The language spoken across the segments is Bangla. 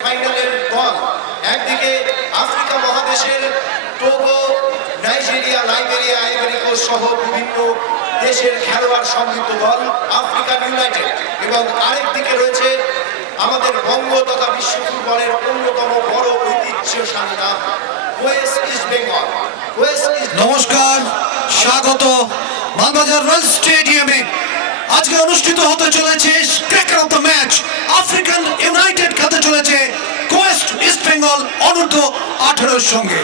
ফাইনালের দল একদিকে আফ্রিকা মহাদেশের Togo, Nigeria, Liberia, Ivory Coast সহ বিভিন্ন দেশের খেলোয়াড় সমৃদ্ধ দল আফ্রিকান ইউনাইটেড, এবং আরেকদিকে রয়েছে আমাদের বঙ্গ তথা বিশ্ব ফুটবলের অন্যতম বড় ঐতিহ্যশালী নাম ওয়েস্ট ইস্ট বেঙ্গল। নমস্কার, স্বাগত মালবাজার রয়্যাল স্টেডিয়ামে। আজকে অনুষ্ঠিত হতে চলেছে cricket of the match. African United খেলতে চলেছে ওয়েস্ট ইস্ট বেঙ্গল অনূর্ধ্ব 18-র সঙ্গে।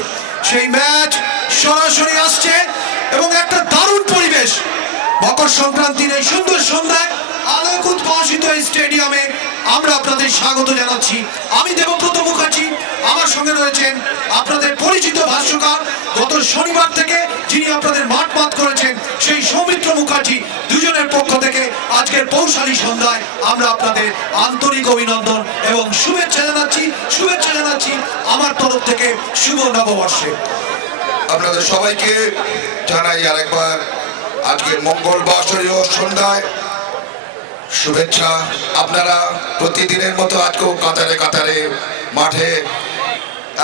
সেই ম্যাচ সরাসরি আসছে এবং একটা দারুণ পরিবেশ। মকর সংক্রান্তির এই সুন্দর সন্ধ্যায় আলোক উদ্ভাসিত এই স্টেডিয়ামে আমরা আপনাদের স্বাগত জানাচ্ছি। আমি দেবব্রত মুখার্জি, আমার সঙ্গে রয়েছেন আপনাদের পরিচিত ভাষ্যকার গত শনিবার থেকে যিনি আপনাদের মাঠ করেছেন সেই সৌমিত্র মুখার্জি। দুজনের পক্ষ থেকে আজকের পৌষালী সন্ধ্যায় আমরা আপনাদের আন্তরিক অভিনন্দন এবং শুভেচ্ছা জানাচ্ছি আমার তরফ থেকে শুভ নববর্ষে। আপনাদের সবাইকে জানাই আরেকবার আজকের মঙ্গলবাসরীয় সন্ধ্যায় শুভেচ্ছা। আপনারা প্রতিদিনের মতো আজকেও কাতারে কাতারে মাঠে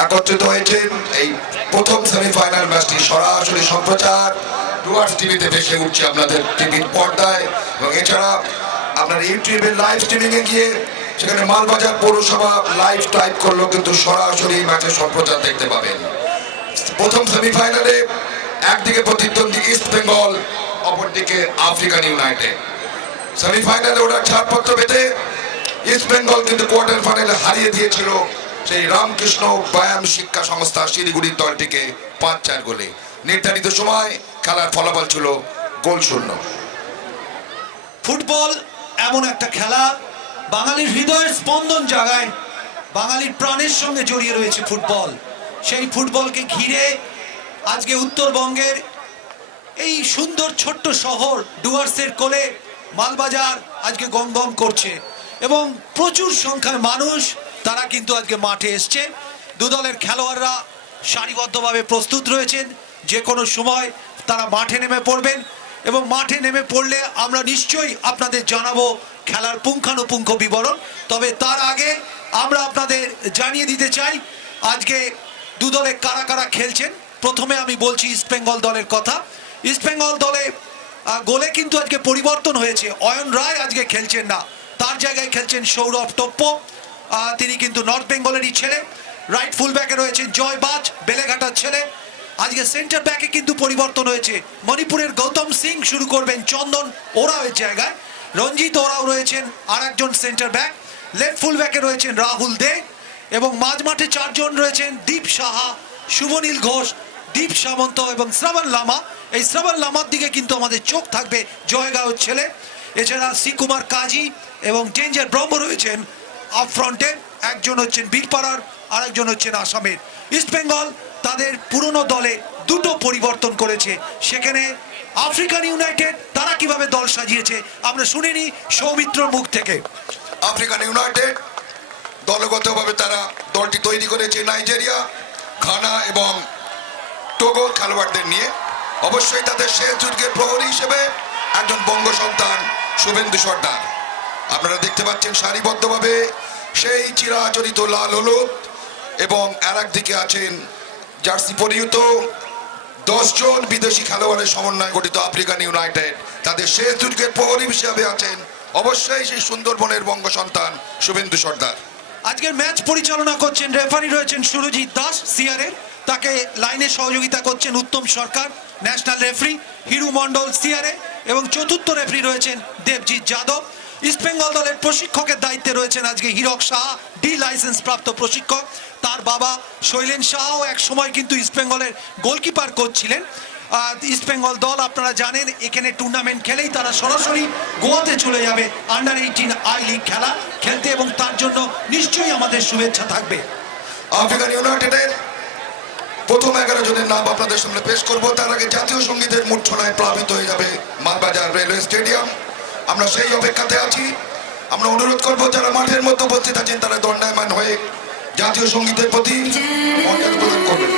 একত্রিত হয়েছেন। এই প্রথম সেমিফাইনাল ম্যাচটি সরাসরি সম্প্রচার ডুয়ার্স টিভিতে ভেসে উঠছে আপনাদের টিভির পর্দায়, এবং এছাড়া আপনার ইউটিউবের লাইভ স্ট্রিমিংয়ে গিয়ে সেখানে মালবাজার পৌরসভা লাইভ টাইপ করলেও কিন্তু সরাসরি ম্যাচের সম্প্রচার দেখতে পাবেন। প্রথম সেমিফাইনালে একদিকে প্রতিদ্বন্দ্বী ইস্ট বেঙ্গল, অপরদিকে আফ্রিকান ইউনাইটেড। সেমিফাইনালে ওরা ছাড়পত্র পেতে ইস্ট বেঙ্গল কিন্তু কোয়ার্টার ফাইনালে হারিয়ে দিয়েছিল সেই রামকৃষ্ণ ব্যায়াম শিক্ষা সংস্থা শিলিগুড়ির দলটিকে 5-4 গোলে। নির্ধারিত সময় খেলার ফলাফল ছিল গোল শূন্য। ফুটবল এমন একটা খেলা, বাঙালির হৃদয়ের স্পন্দন জাগায়, বাঙালির প্রাণের সঙ্গে জড়িয়ে রয়েছে ফুটবল। সেই ফুটবলকে ঘিরে আজকে উত্তরবঙ্গের এই সুন্দর ছোট্ট শহর ডুয়ার্সের কোলে মালবাজার আজকে গমগম করছে, এবং প্রচুর সংখ্যায় মানুষ তারা কিন্তু আজকে মাঠে এসছে। দুদলের খেলোয়াড়রা সারিবদ্ধভাবে প্রস্তুত রয়েছেন, যে কোনো সময় তারা মাঠে নেমে পড়বেন, এবং মাঠে নেমে পড়লে আমরা নিশ্চয়ই আপনাদের জানাবো খেলার পুঙ্খানুপুঙ্খ বিবরণ। তবে তার আগে আমরা আপনাদের জানিয়ে দিতে চাই আজকে দুদলে কারা কারা খেলছেন। প্রথমে আমি বলছি ইস্ট বেঙ্গল দলের কথা। ইস্ট বেঙ্গল দলে গোলে কিন্তু আজকে পরিবর্তন হয়েছে। অয়ন রায় আজকে খেলছেন না, তার জায়গায় খেলছেন সৌরভ টোপ্পো, তিনি কিন্তু নর্থ বেঙ্গলেরই ছেলে। রাইট ফুল ব্যাকে রয়েছেন জয় বাজ, বেলেঘাটার ছেলে। আজকে সেন্টার ব্যাকে কিন্তু পরিবর্তন হয়েছে। মণিপুরের গৌতম সিং শুরু করবেন চন্দন ওরাওয়ের জায়গায়। রঞ্জিত ওরাও রয়েছেন আর একজন সেন্টার ব্যাক। লেফট ফুল ব্যাকে রয়েছেন রাহুল দে, এবং মাঝ মাঠে 4 জন রয়েছেন দীপ সাহা, শুভনীল ঘোষ, দীপ সামন্ত এবং শ্রবণ লামা। এই শ্রবণ লামার দিকে কিন্তু আমাদের চোখ থাকবে, জয়গাঁওয়ের ছেলে। এছাড়া সি কুমার কাজী এবং ডেঞ্জার ব্রহ্ম রয়েছেন আপ ফ্রন্টে। একজন হচ্ছেন বীরপাড়ার, আর একজন হচ্ছেন আসামের। ইস্ট বেঙ্গল তাদের পুরনো দলে দুটো পরিবর্তন করেছে। সেখানে আফ্রিকান ইউনাইটেড তারা কিভাবে দল সাজিয়েছে আমরা শুনিনি সৌমিত্রর মুখ থেকে। আফ্রিকান ইউনাইটেড দলগতভাবে তারা দলটি তৈরি করেছে নাইজেরিয়া, ঘানা এবং টোগো খেলোয়াড়দের নিয়ে। অবশ্যই তাদের শেষ যুগের প্রহরী হিসেবে একজন বঙ্গ সন্তান শুভেন্দু সর্দার। আপনারা দেখতে পাচ্ছেন সারিবদ্ধভাবে সেই চিরাচরিত লাল হলুদ, এবং আর একদিকে আছেন জার্সি পরিহিত 10 জন বিদেশি খেলোয়াড়ের সমন্বয়ে গঠিত আফ্রিকান ইউনাইটেড। তাদের শেষ যুগের প্রহরী হিসেবে আছেন অবশ্যই সেই সুন্দরবনের বঙ্গ সন্তান শুভেন্দু সর্দার। আজকের ম্যাচ পরিচালনা করছেন, রেফারি রয়েছেন সুরজিৎ দাস সিআরএ, তাকে লাইনে সহযোগিতা করছেন Uttam Sarkar national referee, Hiru Mondal CRA, এবং চতুর্থ রেফারি রয়েছেন দেবজিৎ যাদব। ইস্ট বেঙ্গল দলের প্রশিক্ষকের দায়িত্বে রয়েছেন আজকে হীরক সাহা, ডি লাইসেন্স প্রাপ্ত প্রশিক্ষক। তার বাবা শৈলেন সাহাও এক সময় কিন্তু ইস্ট বেঙ্গলের গোলকিপার কোচ ছিলেন। ইস্ট বেঙ্গল দল আপনারা জানেন এখানে টুর্নামেন্ট খেলেই তারা সরাসরি গোয়াতে চলে যাবে আন্ডার 18 আই লিগ খেলা খেলতে, এবং তার জন্য নিশ্চয়ই আমাদের শুভেচ্ছা থাকবে। আফ্রিকান ইউনাইটেডের প্রথম 11 জনের নাম আপনাদের সামনে পেশ করব। তার আগে জাতীয় সঙ্গীতের মূর্ছনায় প্লাবিত হয়ে যাবে মালবাজার রেলওয়ে স্টেডিয়াম। আমরা সেই অপেক্ষাতে আছি। আমরা অনুরোধ করব যারা মাঠের মধ্যে উপস্থিত আছেন তারা দণ্ডায়মান হয়ে জাতীয় সঙ্গীতের প্রতি মর্যাদা প্রদান করবেন।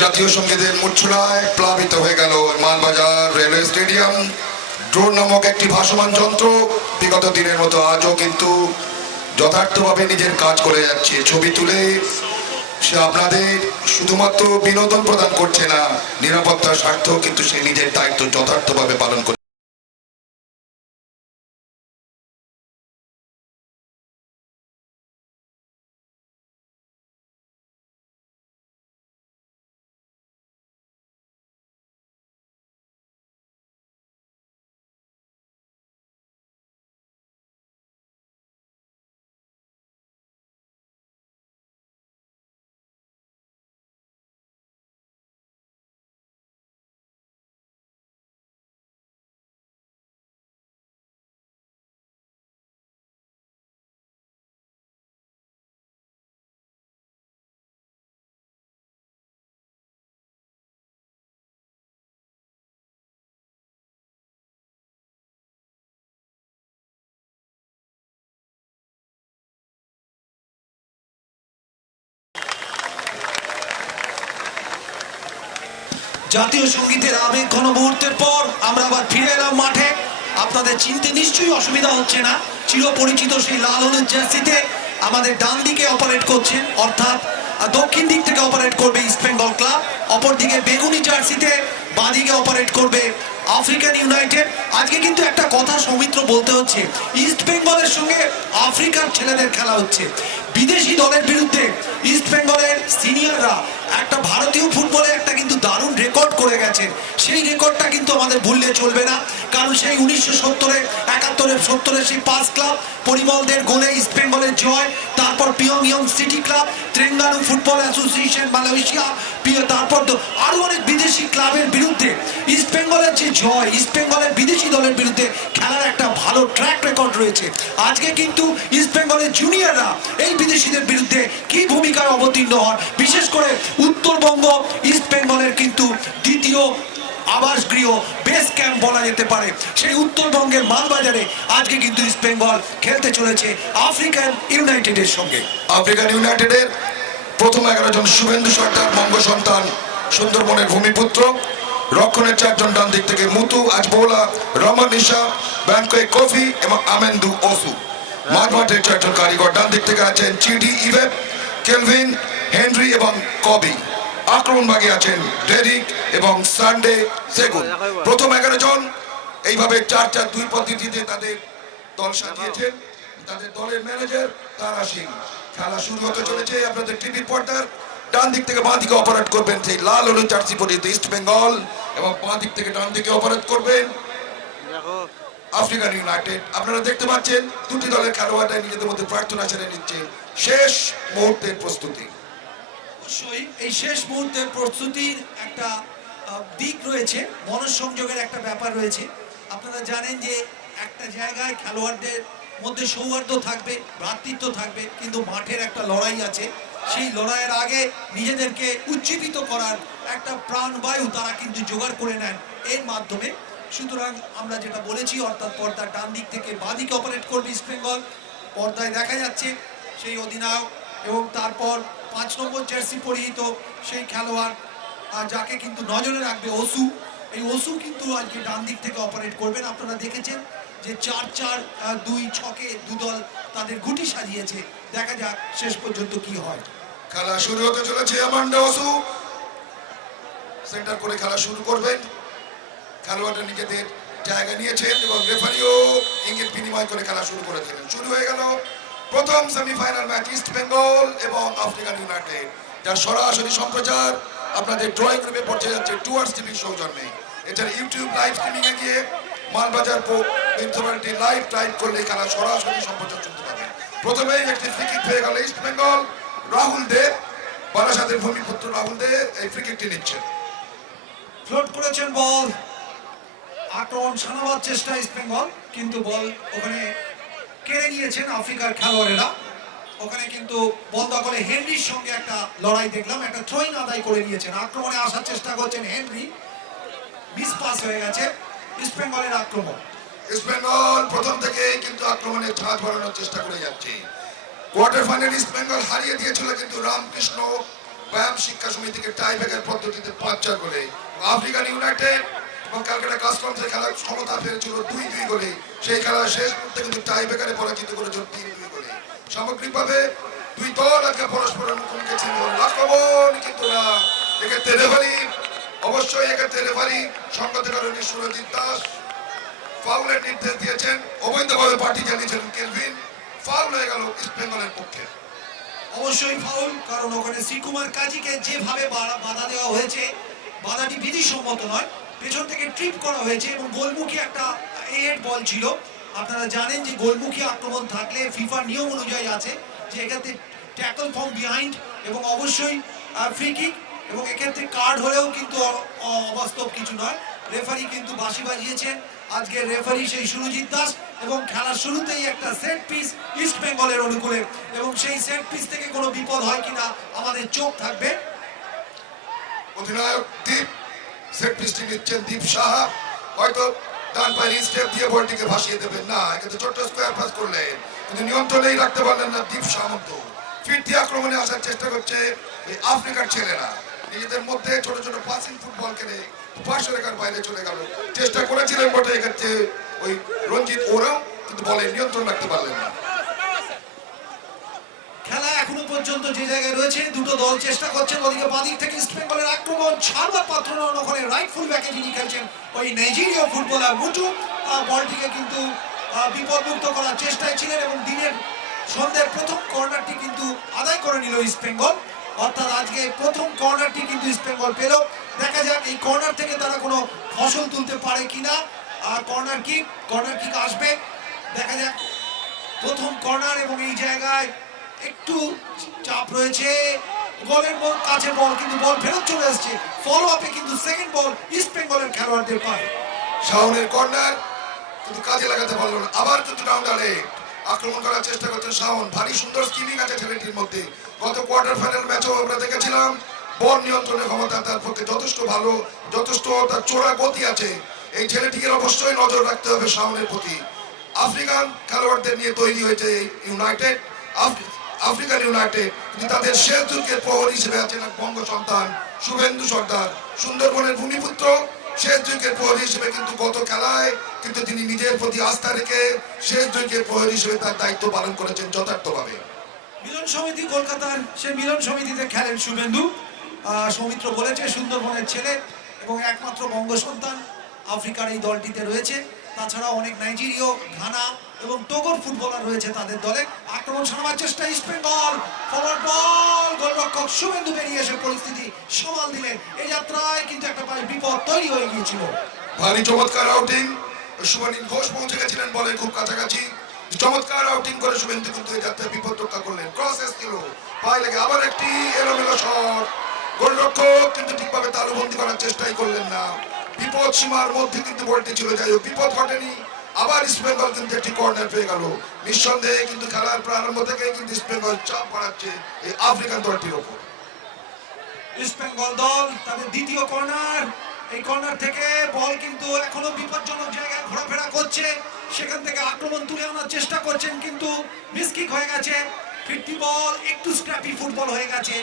জাতীয় সঙ্গীতের মূর্ছনায় প্লাবিত হয়ে গেল মানবাজার রেলওয়ে স্টেডিয়াম। ড্রোন নামক একটি ভাসমান যন্ত্র বিগত দিনের মতো আজও কিন্তু যথার্থভাবে নিজের কাজ করে যাচ্ছে। ছবি তুলে সে আপনাদের শুধুমাত্র বিনোদন প্রদান করছে না, নিরাপত্তার স্বার্থ কিন্তু সে নিজের দায়িত্ব যথার্থভাবে পালন করছে। জাতীয় সঙ্গীতের আবেগ ঘন মুহূর্তের পর আমরা আবার ফিরে এলাম মাঠে। আপনাদের চিনতে নিশ্চয়ই অসুবিধা হচ্ছে না, চিরপরিচিত সেই লাল হলুদ জার্সিতে আমাদের ডান দিকে অপারেট করছেন, অর্থাৎ দক্ষিণ দিক থেকে অপারেট করবে ইস্ট বেঙ্গল ক্লাব, অপরদিকে বেগুনি জার্সিতে বাঁদিকে অপারেট করবে আফ্রিকান ইউনাইটেড। আজকে কিন্তু একটা কথা সৌমিত্র বলতে হচ্ছে, ইস্ট বেঙ্গলের সঙ্গে আফ্রিকার ছেলেদের খেলা হচ্ছে। বিদেশি দলের বিরুদ্ধে ইস্ট বেঙ্গলের সিনিয়ররা একটা ভারতীয় ফুটবলে একটা কিন্তু দারুণ রেকর্ড করে গেছেন। সেই রেকর্ডটা কিন্তু আমাদের ভুললে চলবে না, কারণ সেই 1970-এ 71-এ 70-এ সেই 5 ক্লাব পরিমলদের গোলে ইস্ট বেঙ্গলের জয়, তারপর পিয়ংইয়ং city club, Terengganu football association Malaysia, তারপর আরো অনেক বিদেশি ক্লাবের বিরুদ্ধে ইস্ট বেঙ্গলের যে জয়, ইস্ট বেঙ্গলের বিদেশি দলের বিরুদ্ধে খেলার একটা ভালো ট্র্যাক রেকর্ড রয়েছে। আজকে কিন্তু ইস্ট বেঙ্গলের জুনিয়ররা এই বিদেশিদের বিরুদ্ধে কি ভূমিকায় অবতীর্ণ হন, বিশেষ করে উত্তরবঙ্গ ইস্ট বেঙ্গলের কিন্তু দ্বিতীয় আবাসগৃহ বেস ক্যাম্প বলা যেতে পারে, সেই উত্তরবঙ্গের মালবাজারে আজকে কিন্তু ইস্ট বেঙ্গল খেলতে চলেছে আফ্রিকান ইউনাইটেডের সঙ্গে। আফ্রিকান ইউনাইটেডের প্রথম 11 জন শুভেন্দু সরকার বঙ্গ সন্তান, সুন্দরবনের ভূমিপুত্র। রক্ষণের 4 জন ডান দিক থেকে মুতু আজবোলা, রমন নিশা, ব্যাংকয়ে কফি এবং আমেন্দু ওসু। মাঠের 4 জন কারিগর, ডান দিক থেকে আছেন চিডি ইভেব, কেলভিন, হেনরি এবং কবি। আক্রমণ ভাগে আছেন ডেরিক এবং সানডে সেগুন। প্রথম 11 জন এইভাবে 4-4-2 পদ্ধতিতে তাদের দল সাজিয়েছেন তাদের দলের ম্যানেজার তারা সিং। খেলা শুরু হতে চলেছে আপনাদের টিভির পর্দার। ডান দিক থেকে বাঁ দিকে অপারেট করবেন সেই লাল হলুদ জার্সি পরিহিত ইস্ট বেঙ্গল, এবং বাঁ দিক থেকে ডান দিকে অপারেট করবেন আফ্রিকান ইউনাইটেড। আপনারা দেখতে পাচ্ছেন দুটি দলের খেলোয়াড়রা নিজেদের মধ্যে প্রার্থনা ছেড়ে নিচ্ছে। শেষ মুহূর্তের প্রস্তুতি। অবশ্যই এই শেষ মুহূর্তের প্রস্তুতির একটা দিক রয়েছে, মনঃসংযোগের একটা ব্যাপার রয়েছে। আপনারা জানেন যে একটা জায়গায় খেলোয়াড়দের মধ্যে সৌহার্দ্য থাকবে, ভ্রাতৃত্ব থাকবে, কিন্তু মাঠের একটা লড়াই আছে। সেই লড়াইয়ের আগে নিজেদেরকে উজ্জীবিত করার একটা প্রাণবায়ু তারা কিন্তু জোগাড় করে নেন এর মাধ্যমে। সুতরাং আমরা যেটা বলেছি, অর্থাৎ পর্দার ডান দিক থেকে বাঁ দিকে অপারেট করবে ইস্ট বেঙ্গল। পর্দায় দেখা যাচ্ছে সেই অধিনায়ক এবং তারপর 5 নম্বর জার্সি পরিহিত সেই খেলোয়াড় যাকে কিন্তু নজরে রাখবে ওসু। এই ওসু কিন্তু আজকে ডান দিক থেকে অপারেট করবেন। আপনারা দেখেছেন যে 4-4-2 দুদল তাদের গুটি সাজিয়েছে। দেখা যাক শেষ পর্যন্ত কি হয়। খেলা শুরু হতে চলেছে। আমান্ডা ওসু সেন্টার করে খেলা শুরু করবেন। খেলোয়াড়রা নিজেদের জায়গা নিয়েছেন এবং রেফারিও ইঙ্গিত বিনিময় করে খেলা শুরু করে দিলেন। শুরু হয়ে গেল প্রথম সেমিফাইনাল ম্যাচ ইস্ট বেঙ্গল এবং আফ্রিকান ইউনাইটেড, যার সরাসরি সম্প্রচার আপনাদের ড্রয়িং রুমে পৌঁছে যাচ্ছে ডুয়ার্স টিভির সৌজন্যে। এছাড়া ইউটিউব লাইভ স্ট্রিমিং এ গিয়ে মানবাজার মিউনিসিপ্যালিটি লাইভ টাইপ করলে খেলা সরাসরি সম্প্রচার শুনতে পাবেন। প্রথমেই একটি ফ্রি কিক হয়ে গেল ইস্ট বেঙ্গল। রাহুল দেব, বারাসাতের ভূমিপুত্র রাহুল দেব এই ফ্রি কিকটি নিচ্ছেন। ফ্লোট করেছেন বল, আক্রমণ সানাবার চেষ্টা ইস্ট বেঙ্গল, কিন্তু বল ওখানে কেড়ে নিয়েছেন আফ্রিকার খেলোয়াড়েরা। ওখানে কিন্তু বল দখলে হেনরির সঙ্গে একটা লড়াই দেখলাম, একটা থ্রোইং আদায় করে নিয়েছেন, আক্রমণে আসার চেষ্টা করছেন হেনরি, মিস পাস হয়ে গেছে ইস্ট বেঙ্গলের আক্রমণ। ইস্ট বেঙ্গল প্রথম থেকেই কিন্তু আক্রমণের ছাদ বাড়ানোর চেষ্টা করে যাচ্ছে। কোয়ার্টার ফাইনাল ইস্ট বেঙ্গল হারিয়ে দিয়েছিল কিন্তু রামকৃষ্ণ ব্যায়াম শিক্ষা সমিতিকে টাইব্রেকার পদ্ধতিতে 5-4 গোলে। আফ্রিকান ইউনাইটেড এবং ক্যালকাটা কাস্টমসের খেলার ক্ষমতা ফেরেছিল 2-2 গোলে। সেই খেলার শেষ মুহূর্তে কিন্তু টাইব্রেকারে পরাজিত করেছিল 3-2 গোলে। সামগ্রিকভাবে দুই দল আজকে পরস্পরের মুখোমুখি ছিল। আক্রমণ কিন্তু না, এক্ষেত্রে রেফারি অবশ্যই রেফারি সংগঠনের সুরজিৎ দাস ফাউলের নির্দেশ দিয়েছেন, অবৈধভাবে পার্টি চালিয়েছিলেন কেলভিন, ফাউল হয়ে গেল ইস্ট বেঙ্গলের পক্ষে। অবশ্যই ফাউল, কারণ ওখানে শ্রীকুমার কাজীকে যেভাবে বাধা দেওয়া হয়েছে, বাধাটি বিধিসম্মত নয়, পেছন থেকে ট্রিপ করা হয়েছে এবং গোলমুখী একটা এড বল ছিল। আপনারা জানেন যে গোলমুখী আক্রমণ থাকলে ফিফার নিয়ম অনুযায়ী আছে যে এক্ষেত্রে ট্যাকল ফ্রম বিহাইন্ড এবং অবশ্যই ফ্রি কিক, এবং এক্ষেত্রে কার্ড হলেও কিন্তু অবাস্তব কিছু নয়। রেফারি কিন্তু বাঁশি বাজিয়েছেন আজকের রেফারি সেই সুরজিৎ দাস, এবং খেলার শুরুতেই একটা সেট পিস ইস্ট বেঙ্গলের অনুকূলে, এবং সেই সেট পিস থেকে কোনো বিপদ হয় কিনা আমাদের চোখ থাকবে। অধিনায়ক দীপ সেট পিসটি নিচ্ছেন, দীপ সাহা হয়তো ডান পায়ের স্টেপ দিয়ে বলটিকে ভাসিয়ে দেবেন না, কিন্তু ছোট্ট স্কোয়ার পাস করলেন কিন্তু নিয়ন্ত্রণেই রাখতে পারলেন না দীপ সামন্ত। ফিরতি আক্রমণে আসার চেষ্টা করছে এই আফ্রিকার ছেলেরা, নিজেদের মধ্যে ছোট ছোট পাসিং ফুটবল খেলে পাঁচশো রেখার বাইরে চলে গেল। চেষ্টা করেছিলেন বটে এক্ষেত্রে ওই রঞ্জিত ওরাও, কিন্তু বলের নিয়ন্ত্রণ রাখতে পারলেন না। খেলা এখনো পর্যন্ত যে জায়গায় রয়েছে, দুটো দল চেষ্টা করছেন। ওদিকে বাদিক থেকে ইস্ট বেঙ্গলের আক্রমণ, ছাড়বার পাত্র নন, ওখানে রাইট ফুল ব্যাকে যিনি খেলছেন ওই নাইজেরীয় ফুটবলার মুটু, বলটিকে কিন্তু বিপদমুক্ত করার চেষ্টায় ছিলেন, এবং দিনের সন্ধ্যের প্রথম কর্নারটি কিন্তু আদায় করে নিল ইস্ট বেঙ্গল। অর্থাৎ আজকে প্রথম কর্নারটি কিন্তু ইস্ট বেঙ্গল পেল। দেখা যাক এই কর্নার থেকে তারা কোনো ফসল তুলতে পারে কিনা। কর্নার কিক আসবে, দেখা যাক। প্রথম কর্নার এবং এই জায়গায় একটু চাপ রয়েছে, গোলের কাছে বল, কিন্তু বল ফেরত চলে আসছে। ফলো আপে কিন্তু সেকেন্ড বল ইস্ট বেঙ্গলের খেলোয়াড়দের পায়। শাওনের কর্নার কিন্তু কাজে লাগাতে পারলো না, আবার কিন্তু ডাউনডালে আক্রমণ করার চেষ্টা করছেন শাওন। ভারী সুন্দর স্কিমিং আছে ছেলেটির মধ্যে। গত কোয়ার্টার ফাইনাল ম্যাচও আমরা দেখেছিলাম, বল নিয়ন্ত্রণের ক্ষমতা তার পক্ষে যথেষ্ট ভালো, যথেষ্ট তার চোরা গতি আছে। এই ছেলেটিকে অবশ্যই নজর রাখতে হবে শাওনের প্রতি। আফ্রিকান খেলোয়াড়দের নিয়ে তৈরি হয়েছে ইউনাইটেড, আফ্রিকান ইউনাইটেড, কিন্তু তাদের শেষ দুর্গের প্রহরী হিসেবে আছেন এক বঙ্গ সন্তান শুভেন্দু সর্দার, সুন্দরবনের ভূমিপুত্র। শেষ দুর্গের প্রহরী হিসেবে কিন্তু গত খেলায় কিন্তু তিনি নিজের প্রতি আস্থা রেখে শেষ দুর্গের প্রহরী হিসেবে তার দায়িত্ব পালন করেছেন যথার্থভাবে। মিলন সমিতি কলকাতার, সে মিলন সমিতিতে খেলেন শুভেন্দু। সৌমিত্র বলেছে সুন্দরবনের ছেলে এবং একমাত্র বঙ্গ সন্তান আফ্রিকার এই দলটিতে রয়েছে। তাছাড়া অনেক নাইজেরীয়, ঘানা এবং টোগোর ফুটবলার রয়েছে তাদের দলে। আক্রমণ সামার চেষ্টা ইস্ট বেঙ্গল, ফরওয়ার্ড বল, গোলরক্ষক শুভেন্দু বেরিয়ে এসে পরিস্থিতি সামাল দিলেন। এই যাত্রায় কিন্তু একটা বিপদ তৈরি হয়ে গিয়েছিল। ভারী চমৎকার আউটিং, শুভনীল ঘোষ পৌঁছে গেছিলেন বলের খুব কাছাকাছি। চমৎকার আউটিং করে শুভেন্দু কিন্তু এই যাত্রায় বিপদ রক্ষা করলেন। ক্রস এসেছিল, পায়ে লেগে আবার একটি এলোমেলো শট। গোলরক্ষক কিন্তু ঠিকভাবে তালুবন্দি করার চেষ্টাই করলেন না, বিপদ সীমার মধ্যে কিন্তু বলটি ছিল। যাই হোক, বিপদ ঘটেনি, আবার ইস্ট বেঙ্গল কিন্তু একটি কর্নার পেয়ে গেল। নিঃসন্দেহে কিন্তু খেলার প্রারম্ভ থেকে কিন্তু ইস্ট বেঙ্গল চাপ বাড়াচ্ছে এই আফ্রিকান দলটির ওপর। ইস্ট বেঙ্গল দল তাদের দ্বিতীয় কর্নার, এই কর্নার থেকে বল কিন্তু এখনো বিপজ্জনক জায়গায় ঘোরাফেরা করছে, সেখান থেকে আক্রমণ তুলে আনার চেষ্টা করছেন কিন্তু মিসকিক হয়ে গেছে। ফিরতি বল, একটু স্ক্র্যাপি ফুটবল হয়ে গেছে।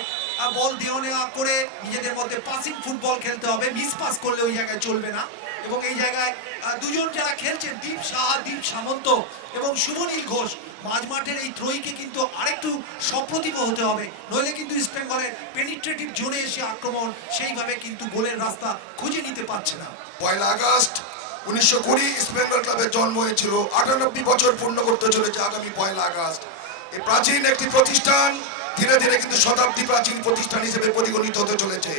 বল দেওয়া নেওয়া করে নিজেদের মধ্যে পাসিং ফুটবল খেলতে হবে, মিস পাস করলে ওই জায়গায় চলবে না। এবং এই জায়গায় দুজন যারা খেলছেন, দীপ সাহা, দীপ সামন্ত এবং শুভনীল ঘোষ, মাঝ মাঠের এই ত্রয়ীকে কিন্তু আরেকটু সপ্রতিভ হতে হবে, নইলে কিন্তু ইস্ট বেঙ্গলের পেনিট্রেটিভ জোনে এসে আক্রমণ সেইভাবে কিন্তু গোলের রাস্তা খুঁজে নিতে পারছে না। 1 আগস্ট 1920 ইস্ট বেঙ্গল ক্লাবের জন্ম হয়েছিল। 98 বছর পূর্ণ করতে চলেছে আগামী 1 আগস্ট। এই প্রাচীন একটি প্রতিষ্ঠান ধীরে ধীরে কিন্তু শতাব্দী প্রাচীন প্রতিষ্ঠান হিসেবে পরিগণিত হতে চলেছে।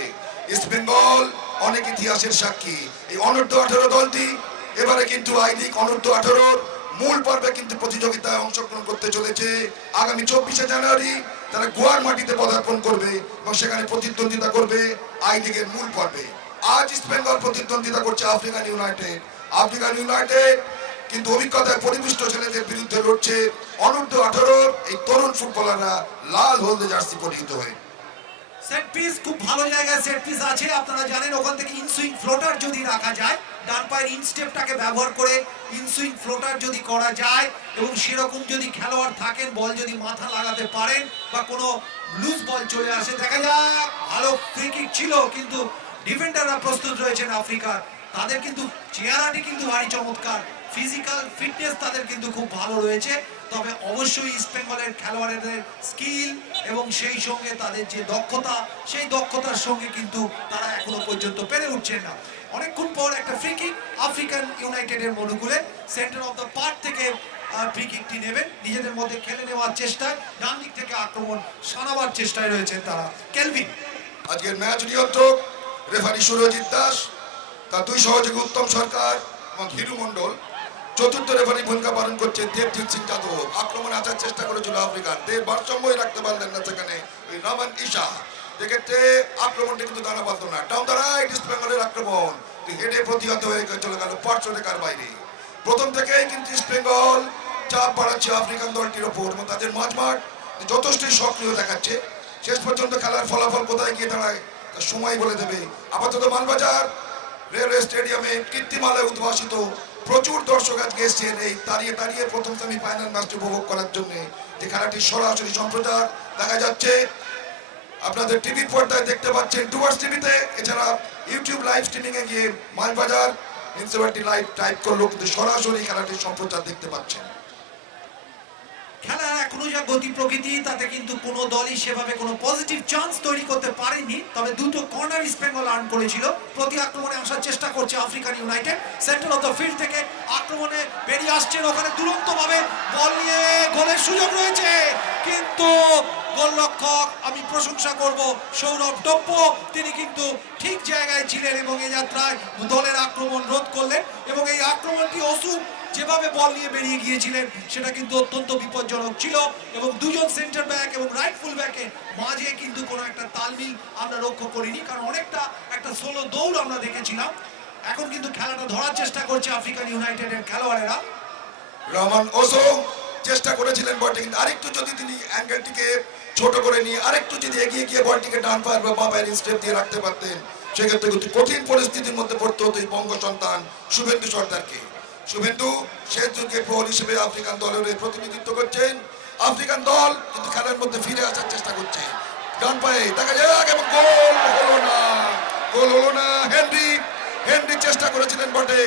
ইস্ট বেঙ্গল অনেক ইতিহাসের সাক্ষী। এই অনূর্ধ্ব 18 দলটি এবারে কিন্তু আই লিগ অনূর্ধ্ব 18 মূল পর্বে কিন্তু প্রতিযোগিতায় অংশগ্রহণ করতে চলেছে। আগামী 24শে জানুয়ারি তারা গোয়ার মাটিতে পদার্পণ করবে এবং সেখানে প্রতিদ্বন্দ্বিতা করবে আই লিগের মূল পর্বে। আজ ইস্ট বেঙ্গল প্রতিদ্বন্দ্বিতা করছে আফ্রিকান ইউনাইটেড। আফ্রিকান ইউনাইটেড কিন্তু অভিজ্ঞতায় পরিপুষ্ট ছেলেদের বিরুদ্ধে লড়ছে অনূর্ধ্ব 18 এই তরুণ ফুটবলাররা লাল হলদে জার্সি পরিহিত হয়ে। সেট পিস খুব ভালো জায়গায় সেট পিস আছে, আপনারা জানেন ওখান থেকে ইনসুইং ফ্লোটার যদি রাখা যায়, ডান পায়ের ইনস্টেপটাকে ব্যবহার করে ইনসুইং ফ্লোটার যদি করা যায় এবং সেরকম যদি খেলোয়াড় থাকেন বল যদি মাথা লাগাতে পারেন বা কোনো লুজ বল চলে আসে, দেখা যাক ভালো ফ্রি কিক ছিল কিন্তু ডিফেন্ডাররা প্রস্তুত রয়েছেন আফ্রিকার, তাদের কিন্তু চেহারাটি কিন্তু ভারী চমৎকার, ফিজিক্যাল ফিটনেস তাদের কিন্তু খুব ভালো রয়েছে। তবে অবশ্যই ইস্ট বেঙ্গলের খেলোয়াড়দের স্কিল এবং সেই সঙ্গে তাদের যে দক্ষতা, সেই দক্ষতার সঙ্গে কিন্তু তারা এখনো পর্যন্ত পেরে উঠছেন না। অনেকক্ষণ পর একটা ফ্রি কিক আফ্রিকান ইউনাইটেডের অনুকূলে, সেন্টার অফ দ্য পার্ক থেকে ফ্রি কিকটি নেবেন, নিজেদের মধ্যে খেলে নেওয়ার চেষ্টায় ডান দিক থেকে আক্রমণ সানাবার চেষ্টায় রয়েছেন তারা। কেলভিন। আজকের ম্যাচ নিয়ন্ত্রক রেফারি সুরজিৎ দাস, তার দুই সহযোগী উত্তম সরকার এবং হিরু মন্ডল। চতুর্থ রেফারি ভূমিকা পালন করছে দেবজিৎ সিং যাদব। আক্রমণে আসার চেষ্টা করেছিল আফ্রিকার, দেব ভারসাম্যই রাখতে পারলেন না সেখানে ওই রামান ঈশা, সেক্ষেত্রে আক্রমণটা কিন্তু দানা বাঁধল না। ডাউন দ্য রাইট ইস্ট বেঙ্গলের আক্রমণ হেডে প্রতিহত হয়ে চলে গেল পার্শ্বরেখার বাইরে। প্রথম থেকেই কিন্তু ইস্ট বেঙ্গল চাপ বাড়াচ্ছে আফ্রিকান দলটির ওপর এবং তাদের মাঝমাঠ যথেষ্টই সক্রিয় দেখাচ্ছে। শেষ পর্যন্ত খেলার ফলাফল কোথায় গিয়ে দাঁড়ায় তার সময় বলে দেবে। আপাতত মানবাজার রেলওয়ে স্টেডিয়ামে কীর্তিমালায় উদ্ভাসিত প্রচুর দর্শক আজকে এসেছেন এই দাঁড়িয়ে প্রথম সেমি ফাইনাল ম্যাচটি উপভোগ করার জন্য। যে খেলাটি সরাসরি সম্প্রচার দেখা যাচ্ছে, আপনাদের টিভির পর্দায় দেখতে পাচ্ছেন ডুয়ার্স টিভিতে, এছাড়া ইউটিউব লাইভ স্ট্রিমিং এ গিয়ে মানবাজার মিউনিসিপ্যালিটি লাইভ টাইপ করলেও কিন্তু সরাসরি খেলাটির সম্প্রচার দেখতে পাচ্ছেন। খেলার এখনো যা গতি প্রকৃতি তাতে কিন্তু কোনো দলই সেভাবে কোনো পজিটিভ চান্স তৈরি করতে পারেনি, তবে দুটো কর্নার ইস্ট বেঙ্গল আর্ন করেছিল। প্রতি আক্রমণে আসার চেষ্টা করছে African United, centre of the field থেকে আক্রমণে বেরিয়ে আসছেন, ওখানে দুরন্তভাবে বল নিয়ে গোলের সুযোগ রয়েছে, কিন্তু গোলরক্ষক আমি প্রশংসা করব সৌরভ টপ্প, তিনি কিন্তু ঠিক জায়গায় ছিলেন এবং এই যাত্রায় দলের আক্রমণ রোধ করলেন এবং এই আক্রমণটি অসুখ যেভাবে বল নিয়ে বেরিয়ে গিয়েছিলেন সেটা কিন্তু অত্যন্ত বিপজ্জনক ছিল এবং দুজন সেন্টার ব্যাক এবং রাইট ফুল ব্যাকের মাঝে কিন্তু কোনো একটা তালমিল আমরা লক্ষ্য করিনি, কারণ অনেকটা একটা সোলো দৌড় আমরা দেখেছিলাম। এখন কিন্তু খেলাটা ধরার চেষ্টা করছে আফ্রিকান ইউনাইটেডের খেলোয়াড়েরা। রহমান ওসো চেষ্টা করেছিলেন বলটি, কিন্তু আরেকটু যদি তিনি অ্যাঙ্গেলটিকে ছোট করে নিয়ে আরেকটু যদি এগিয়ে গিয়ে বলটিকে ডান পায়ের বা বাঁ পায়ের স্টেপ দিয়ে রাখতে পারতেন, সেক্ষেত্রে কিন্তু কঠিন পরিস্থিতির মধ্যে পড়তে হতো এই বঙ্গ সন্তান শুভেন্দু সর্দারকে। শুভেন্দু শেষ যুগে প্রহরী হিসেবে আফ্রিকান দলের প্রতিনিধিত্ব করছেন। আফ্রিকান দল কিন্তু খেলার মধ্যে ফিরে আসার চেষ্টা করছে ডান পায়ে, দেখা যাক, এবং গোল হলো না। হেনরি চেষ্টা করেছিলেন বটে,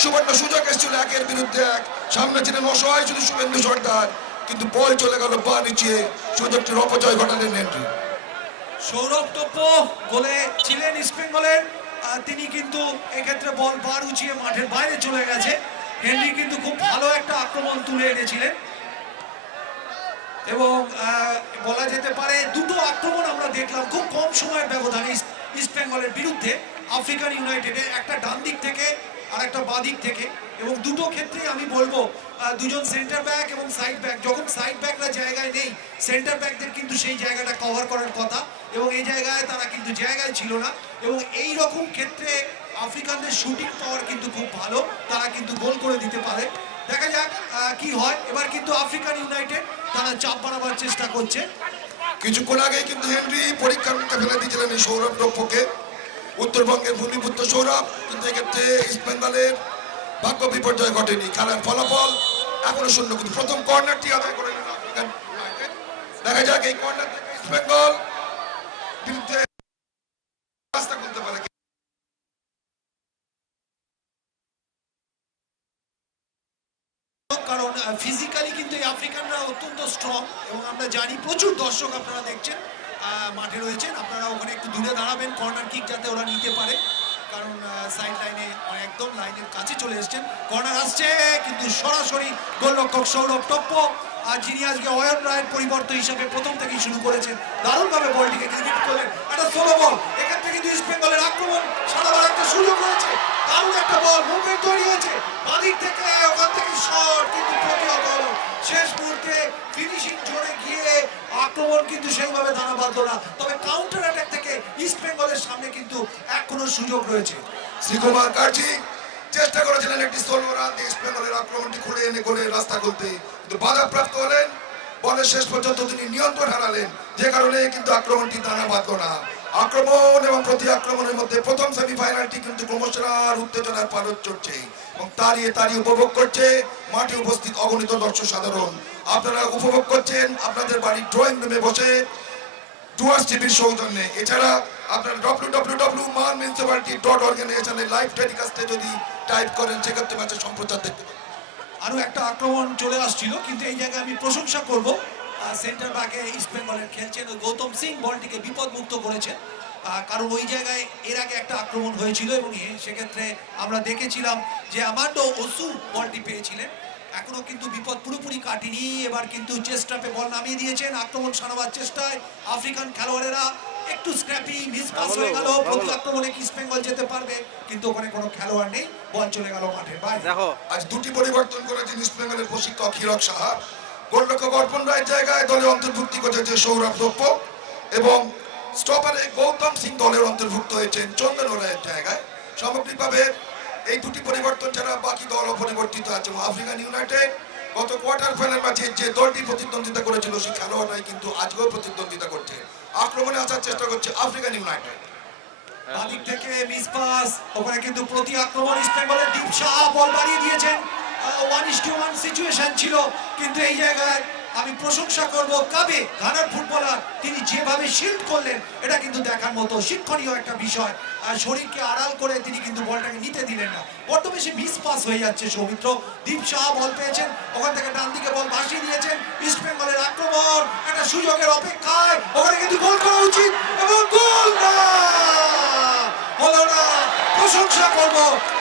সুবর্ণ সুযোগ এসেছিল একের বিরুদ্ধে এক, সামনে ছিলেন অসহায় শুধু শুভেন্দু সর্দার, কিন্তু বল চলে গেল পা নিচে, সুযোগটির অপচয় ঘটালেন হেনরি। সৌরভ টপ্প গোলে ছিলেন ইস্ট বেঙ্গলের, তিনি কিন্তু এক্ষেত্রে বল বার উঁচিয়ে মাঠের বাইরে চলে গেছে। হেনরি কিন্তু খুব ভালো একটা আক্রমণ তুলে এনেছিলেন এবং বলা যেতে পারে দুটো আক্রমণ আমরা দেখলাম খুব কম সময়ের ব্যবধানে ইস্ট বেঙ্গলের বিরুদ্ধে আফ্রিকান ইউনাইটেডের, একটা ডান দিক থেকে আর একটা বাঁ দিক থেকে, এবং দুটো ক্ষেত্রে আমি বলবো দুজন সেন্টার ব্যাক এবং সাইড ব্যাক, যখন সাইড ব্যাকরা জায়গায় নেই সেন্টার ব্যাকদের কিন্তু সেই জায়গাটা কভার করার কথা এবং এই জায়গায় তারা কিন্তু জায়গায় ছিল না এবং এই রকম ক্ষেত্রে আফ্রিকানদের শুটিং পাওয়ার কিন্তু খুব ভালো, তারা কিন্তু গোল করে দিতে পারে। দেখা যাক কি হয়। এবার কিন্তু আফ্রিকান ইউনাইটেড তারা চাপ বাড়াবার চেষ্টা করছে। কিছুক্ষণ আগে কিন্তু হেনরি পরীক্ষার মুখে ফেলে দিয়েছিলেন এই সৌরভ টপ্পকে, উত্তরবঙ্গের ভূমিপুত্র সৌরভ, কিন্তু এক্ষেত্রে ইস্ট বেঙ্গলের ভাগ্য বিপর্যয় ঘটেনি। খেলার ফলাফল এখনো শূন্য, কিন্তু প্রথম কর্নারটি আদায় করে নিল আফ্রিকান ইউনাইটেড। দেখা যাক এই কর্নার থেকে ইস্ট বেঙ্গল বিরুদ্ধে রাস্তা খুলতে পারে। কারণ ফিজিক্যালি কিন্তু এই আফ্রিকানরা অত্যন্ত স্ট্রং এবং আমরা জানি প্রচুর দর্শক আপনারা দেখছেন মাঠে রয়েছেন, আপনারা ওখানে একটু দূরে দাঁড়াবেন কর্নার কিক যাতে ওরা নিতে পারে, কারণ সাইড লাইনে একদম লাইনের কাছে চলে এসছেন। কর্নার আসছে কিন্তু সরাসরি গোলরক্ষক সৌরভ টপ্প, আর যিনি আজকে অয়ন রায়ের পরিবর্তন হিসাবে প্রথম থেকেই শুরু করেছেন, দারুণভাবে বলটিকে ডিলিট করলেন। একটা সোলো বল, এখান থেকে কিন্তু ইস্ট বেঙ্গলের আক্রমণ সারাবার একটা সুযোগ রয়েছে, দারুণ একটা বল মুভমেন্ট তৈরি হয়েছে বাদিক থেকে, ওখান থেকে শট কিন্তু প্রতিহত হলো। শেষ মুহূর্তে ফিনিশিং জোনে গিয়ে আক্রমণ কিন্তু সেইভাবে দানা বাঁধল না, তবে কাউন্টার অ্যাটাক থেকে ইস্ট বেঙ্গলের সামনে কিন্তু এখনো সুযোগ রয়েছে। শ্রীকুমার কার্জি চেষ্টা করেছিলেন একটি সোলো রান দিয়ে ইস্ট বেঙ্গলের আক্রমণটি খুলে এনে গোলের রাস্তা খুলতে, কিন্তু বাধাপ্রাপ্ত হলেন। বলের শেষ পর্যন্ত তিনি নিয়ন্ত্রণ হারালেন, যে কারণে কিন্তু আক্রমণটি দানা বাঁধল না। আক্রমণ এবং প্রতি আক্রমণের মধ্যে প্রথম সেমিফাইনালটি কিন্তু ক্রমশ উত্তেজনার পারদ চড়ছে এবং তারই উপভোগ করছে মাঠে উপস্থিত অগণিত দর্শক সাধারণ। আপনারা উপভোগ করছেন আপনাদের বাড়ির ড্রয়িং রুমে বসে ডুয়ার্স টিভির সৌজন্যে। এছাড়া আপনার www.manmunicipality.org লাইভ টেলিকাস্টে যদি টাইপ করেন সেক্ষেত্রে ম্যাচের সম্প্রচার দেখতে পাবেন। আরো একটা আক্রমণ চলে আসছিল, কিন্তু এই জায়গায় আমি প্রশংসা করব সেন্টার ব্যাকে ইস্ট বেঙ্গলের খেলছেন ওই গৌতম সিং বলটিকে বিপদমুক্ত করেছেন, কারণ ওই জায়গায় এর আগে একটা আক্রমণ হয়েছিল এবং সেক্ষেত্রে আমরা দেখেছিলাম যে আমান্ডো ওসু বলটি পেয়েছিলেন। এখনো কিন্তু বিপদ পুরোপুরি কাটেনি, এবার কিন্তু চেস্ট ট্র্যাপে বল নামিয়ে দিয়েছেন। আক্রমণ সারাবার চেষ্টায় আফ্রিকান খেলোয়াড়েরা একটু স্ক্র্যাপি মিস পাস হয়ে গেল। প্রতি আক্রমণে ইস্ট বেঙ্গল যেতে পারবে, কিন্তু ওখানে কোনো খেলোয়াড় নেই, বল চলে গেল মাঠের বাইরে। আজ দুটি পরিবর্তন করেছেন ইস্ট বেঙ্গলের প্রশিক্ষক হীরক সাহা। গোলরক্ষক অর্পণ রায়ের জায়গায় দলে অন্তর্ভুক্তি করেছে সৌরভ দত্ত এবং স্টপারে গৌতম সিং দলের অন্তর্ভুক্ত হয়েছেন চন্দন রায়ের জায়গায়। সামগ্রিকভাবে এই দুটি পরিবর্তন ছাড়া বাকি দল অপরিবর্তিত আছে। আফ্রিকান ইউনাইটেড গত কোয়ার্টার ফাইনাল ম্যাচে যে দলটি প্রতিদ্বন্দ্বিতা করেছিল সেই খেলোয়াড়রাই কিন্তু আজকেও প্রতিদ্বন্দ্বিতা করছে। আক্রমণে আসার চেষ্টা করছে আফ্রিকান ইউনাইটেড। বাদিক থেকে মিস পাস, ওখানে কিন্তু প্রতি আক্রমণ ইস্ট বেঙ্গলের দীপ শাহ বল বাড়িয়ে দিয়েছেন। 1:1 সিচুয়েশন ছিল, কিন্তু এই জায়গায় আমি প্রশংসা করব কাবে ঘানার ফুটবলার, তিনি যেভাবে শিল্ড করলেন এটা কিন্তু দেখার মতো শিক্ষণীয় একটা বিষয়। আর শরীরকে আড়াল করে তিনি কিন্তু বলটাকে নিতে দিলেন না। বড্ড বেশি মিস পাস হয়ে যাচ্ছে সৌমিত্র। দীপ শাহ বল পেয়েছেন, ওখান থেকে ডান দিকে বল ভাসিয়ে দিয়েছেন। ইস্ট বেঙ্গলের আক্রমণ একটা সুযোগের অপেক্ষায়, ওখানে কিন্তু গোল করা উচিত এবং গোল না হলো না। প্রশংসা করব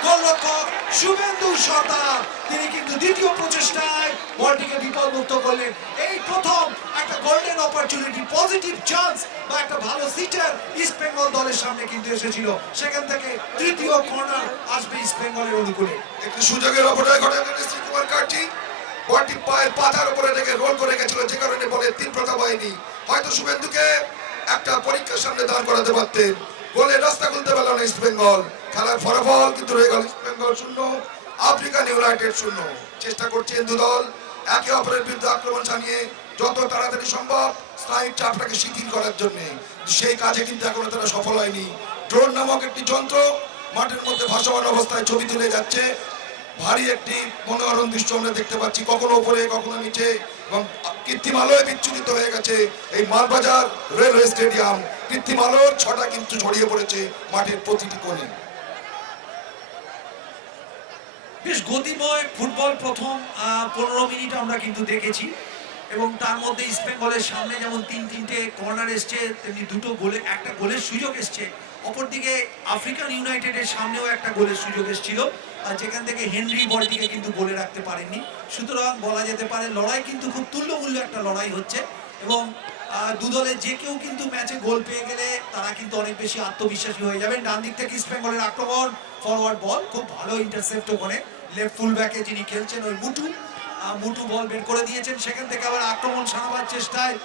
গোলরক্ষক শুভেন্দু সর্দার, তিনি কিন্তু দ্বিতীয় প্রচেষ্টায় বলটিকে বিপদমুক্ত করলেন। এই প্রথম একটা গোল্ডেন অপরচুনিটি, পজিটিভ চান্স বা একটা ভালো সিটার ইস্ট বেঙ্গল দলের সামনে কিন্তু এসেছিল। সেখান থেকে তৃতীয় কর্নার আসবে ইস্ট বেঙ্গলের অনুকূলে। একটি সুযোগের অপচয় ঘটে শ্রীকুমার কার্টি বলটি পায়ের পাতার উপরে রেখে রোল করে গেছিল, যে কারণে বলের তীব্রতা হয়নি। হয়তো শুভেন্দুকে একটা পরীক্ষার সামনে দাঁড় করাতে পারতেন। গোলের রাস্তা খুলতে পারল না ইস্ট বেঙ্গল। খেলার ফলাফল কিন্তু রয়ে গেল ইস্ট বেঙ্গল 0 আফ্রিকান ইউনাইটেড 0। চেষ্টা করছেন দুদল একে অপরের বিরুদ্ধে আক্রমণ চালিয়ে যত তাড়াতাড়ি সম্ভব স্নায়ুর চাপটাকে শিথিল করার জন্য। সেই কাজে কিন্তু এখনো তারা সফল হয়নি। ড্রোন নামক একটি যন্ত্র মাঠের মধ্যে ভাসমান অবস্থায় ছবি তুলে যাচ্ছে। ভারী একটি মনোরম দৃশ্য আমরা দেখতে পাচ্ছি, কখনো উপরে কখনো নিচে, এবং কৃত্রিম আলোয় বিচ্ছুরিত হয়ে গেছে এই মালবাজার রেলওয়ে স্টেডিয়াম। কৃত্রিম আলোর ছটা কিন্তু ছড়িয়ে পড়েছে মাঠের প্রতিটি কোণে। বেশ গতিময় ফুটবল প্রথম 15 মিনিট আমরা কিন্তু দেখেছি, এবং তার মধ্যে ইস্ট বেঙ্গলের সামনে যেমন তিনটে কর্নার এসছে, তেমনি একটা গোলের সুযোগ এসছে। অপরদিকে আফ্রিকান ইউনাইটেডের সামনেও একটা গোলের সুযোগ এসেছিল, যেখান থেকে হেনরি বলটিকে কিন্তু গোলে রাখতে পারেননি। সুতরাং বলা যেতে পারে লড়াই কিন্তু খুব তুল্যমূল্য একটা লড়াই হচ্ছে, এবং দুদলের যে কেউ কিন্তু ম্যাচে গোল পেয়ে গেলে তারা কিন্তু অনেক বেশি আত্মবিশ্বাসী হয়ে যাবেন। ডান দিক থেকে ইস্ট বেঙ্গলের আক্রমণ, ফরওয়ার্ড বল, খুব ভালো ইন্টারসেপ্ট ওখানে লেফট ফুল ব্যাকে যিনি খেলছেন ওই মুটু বল বের করে দিয়েছেন। সেখান থেকে আবার আক্রমণ সারাবার চেষ্টায়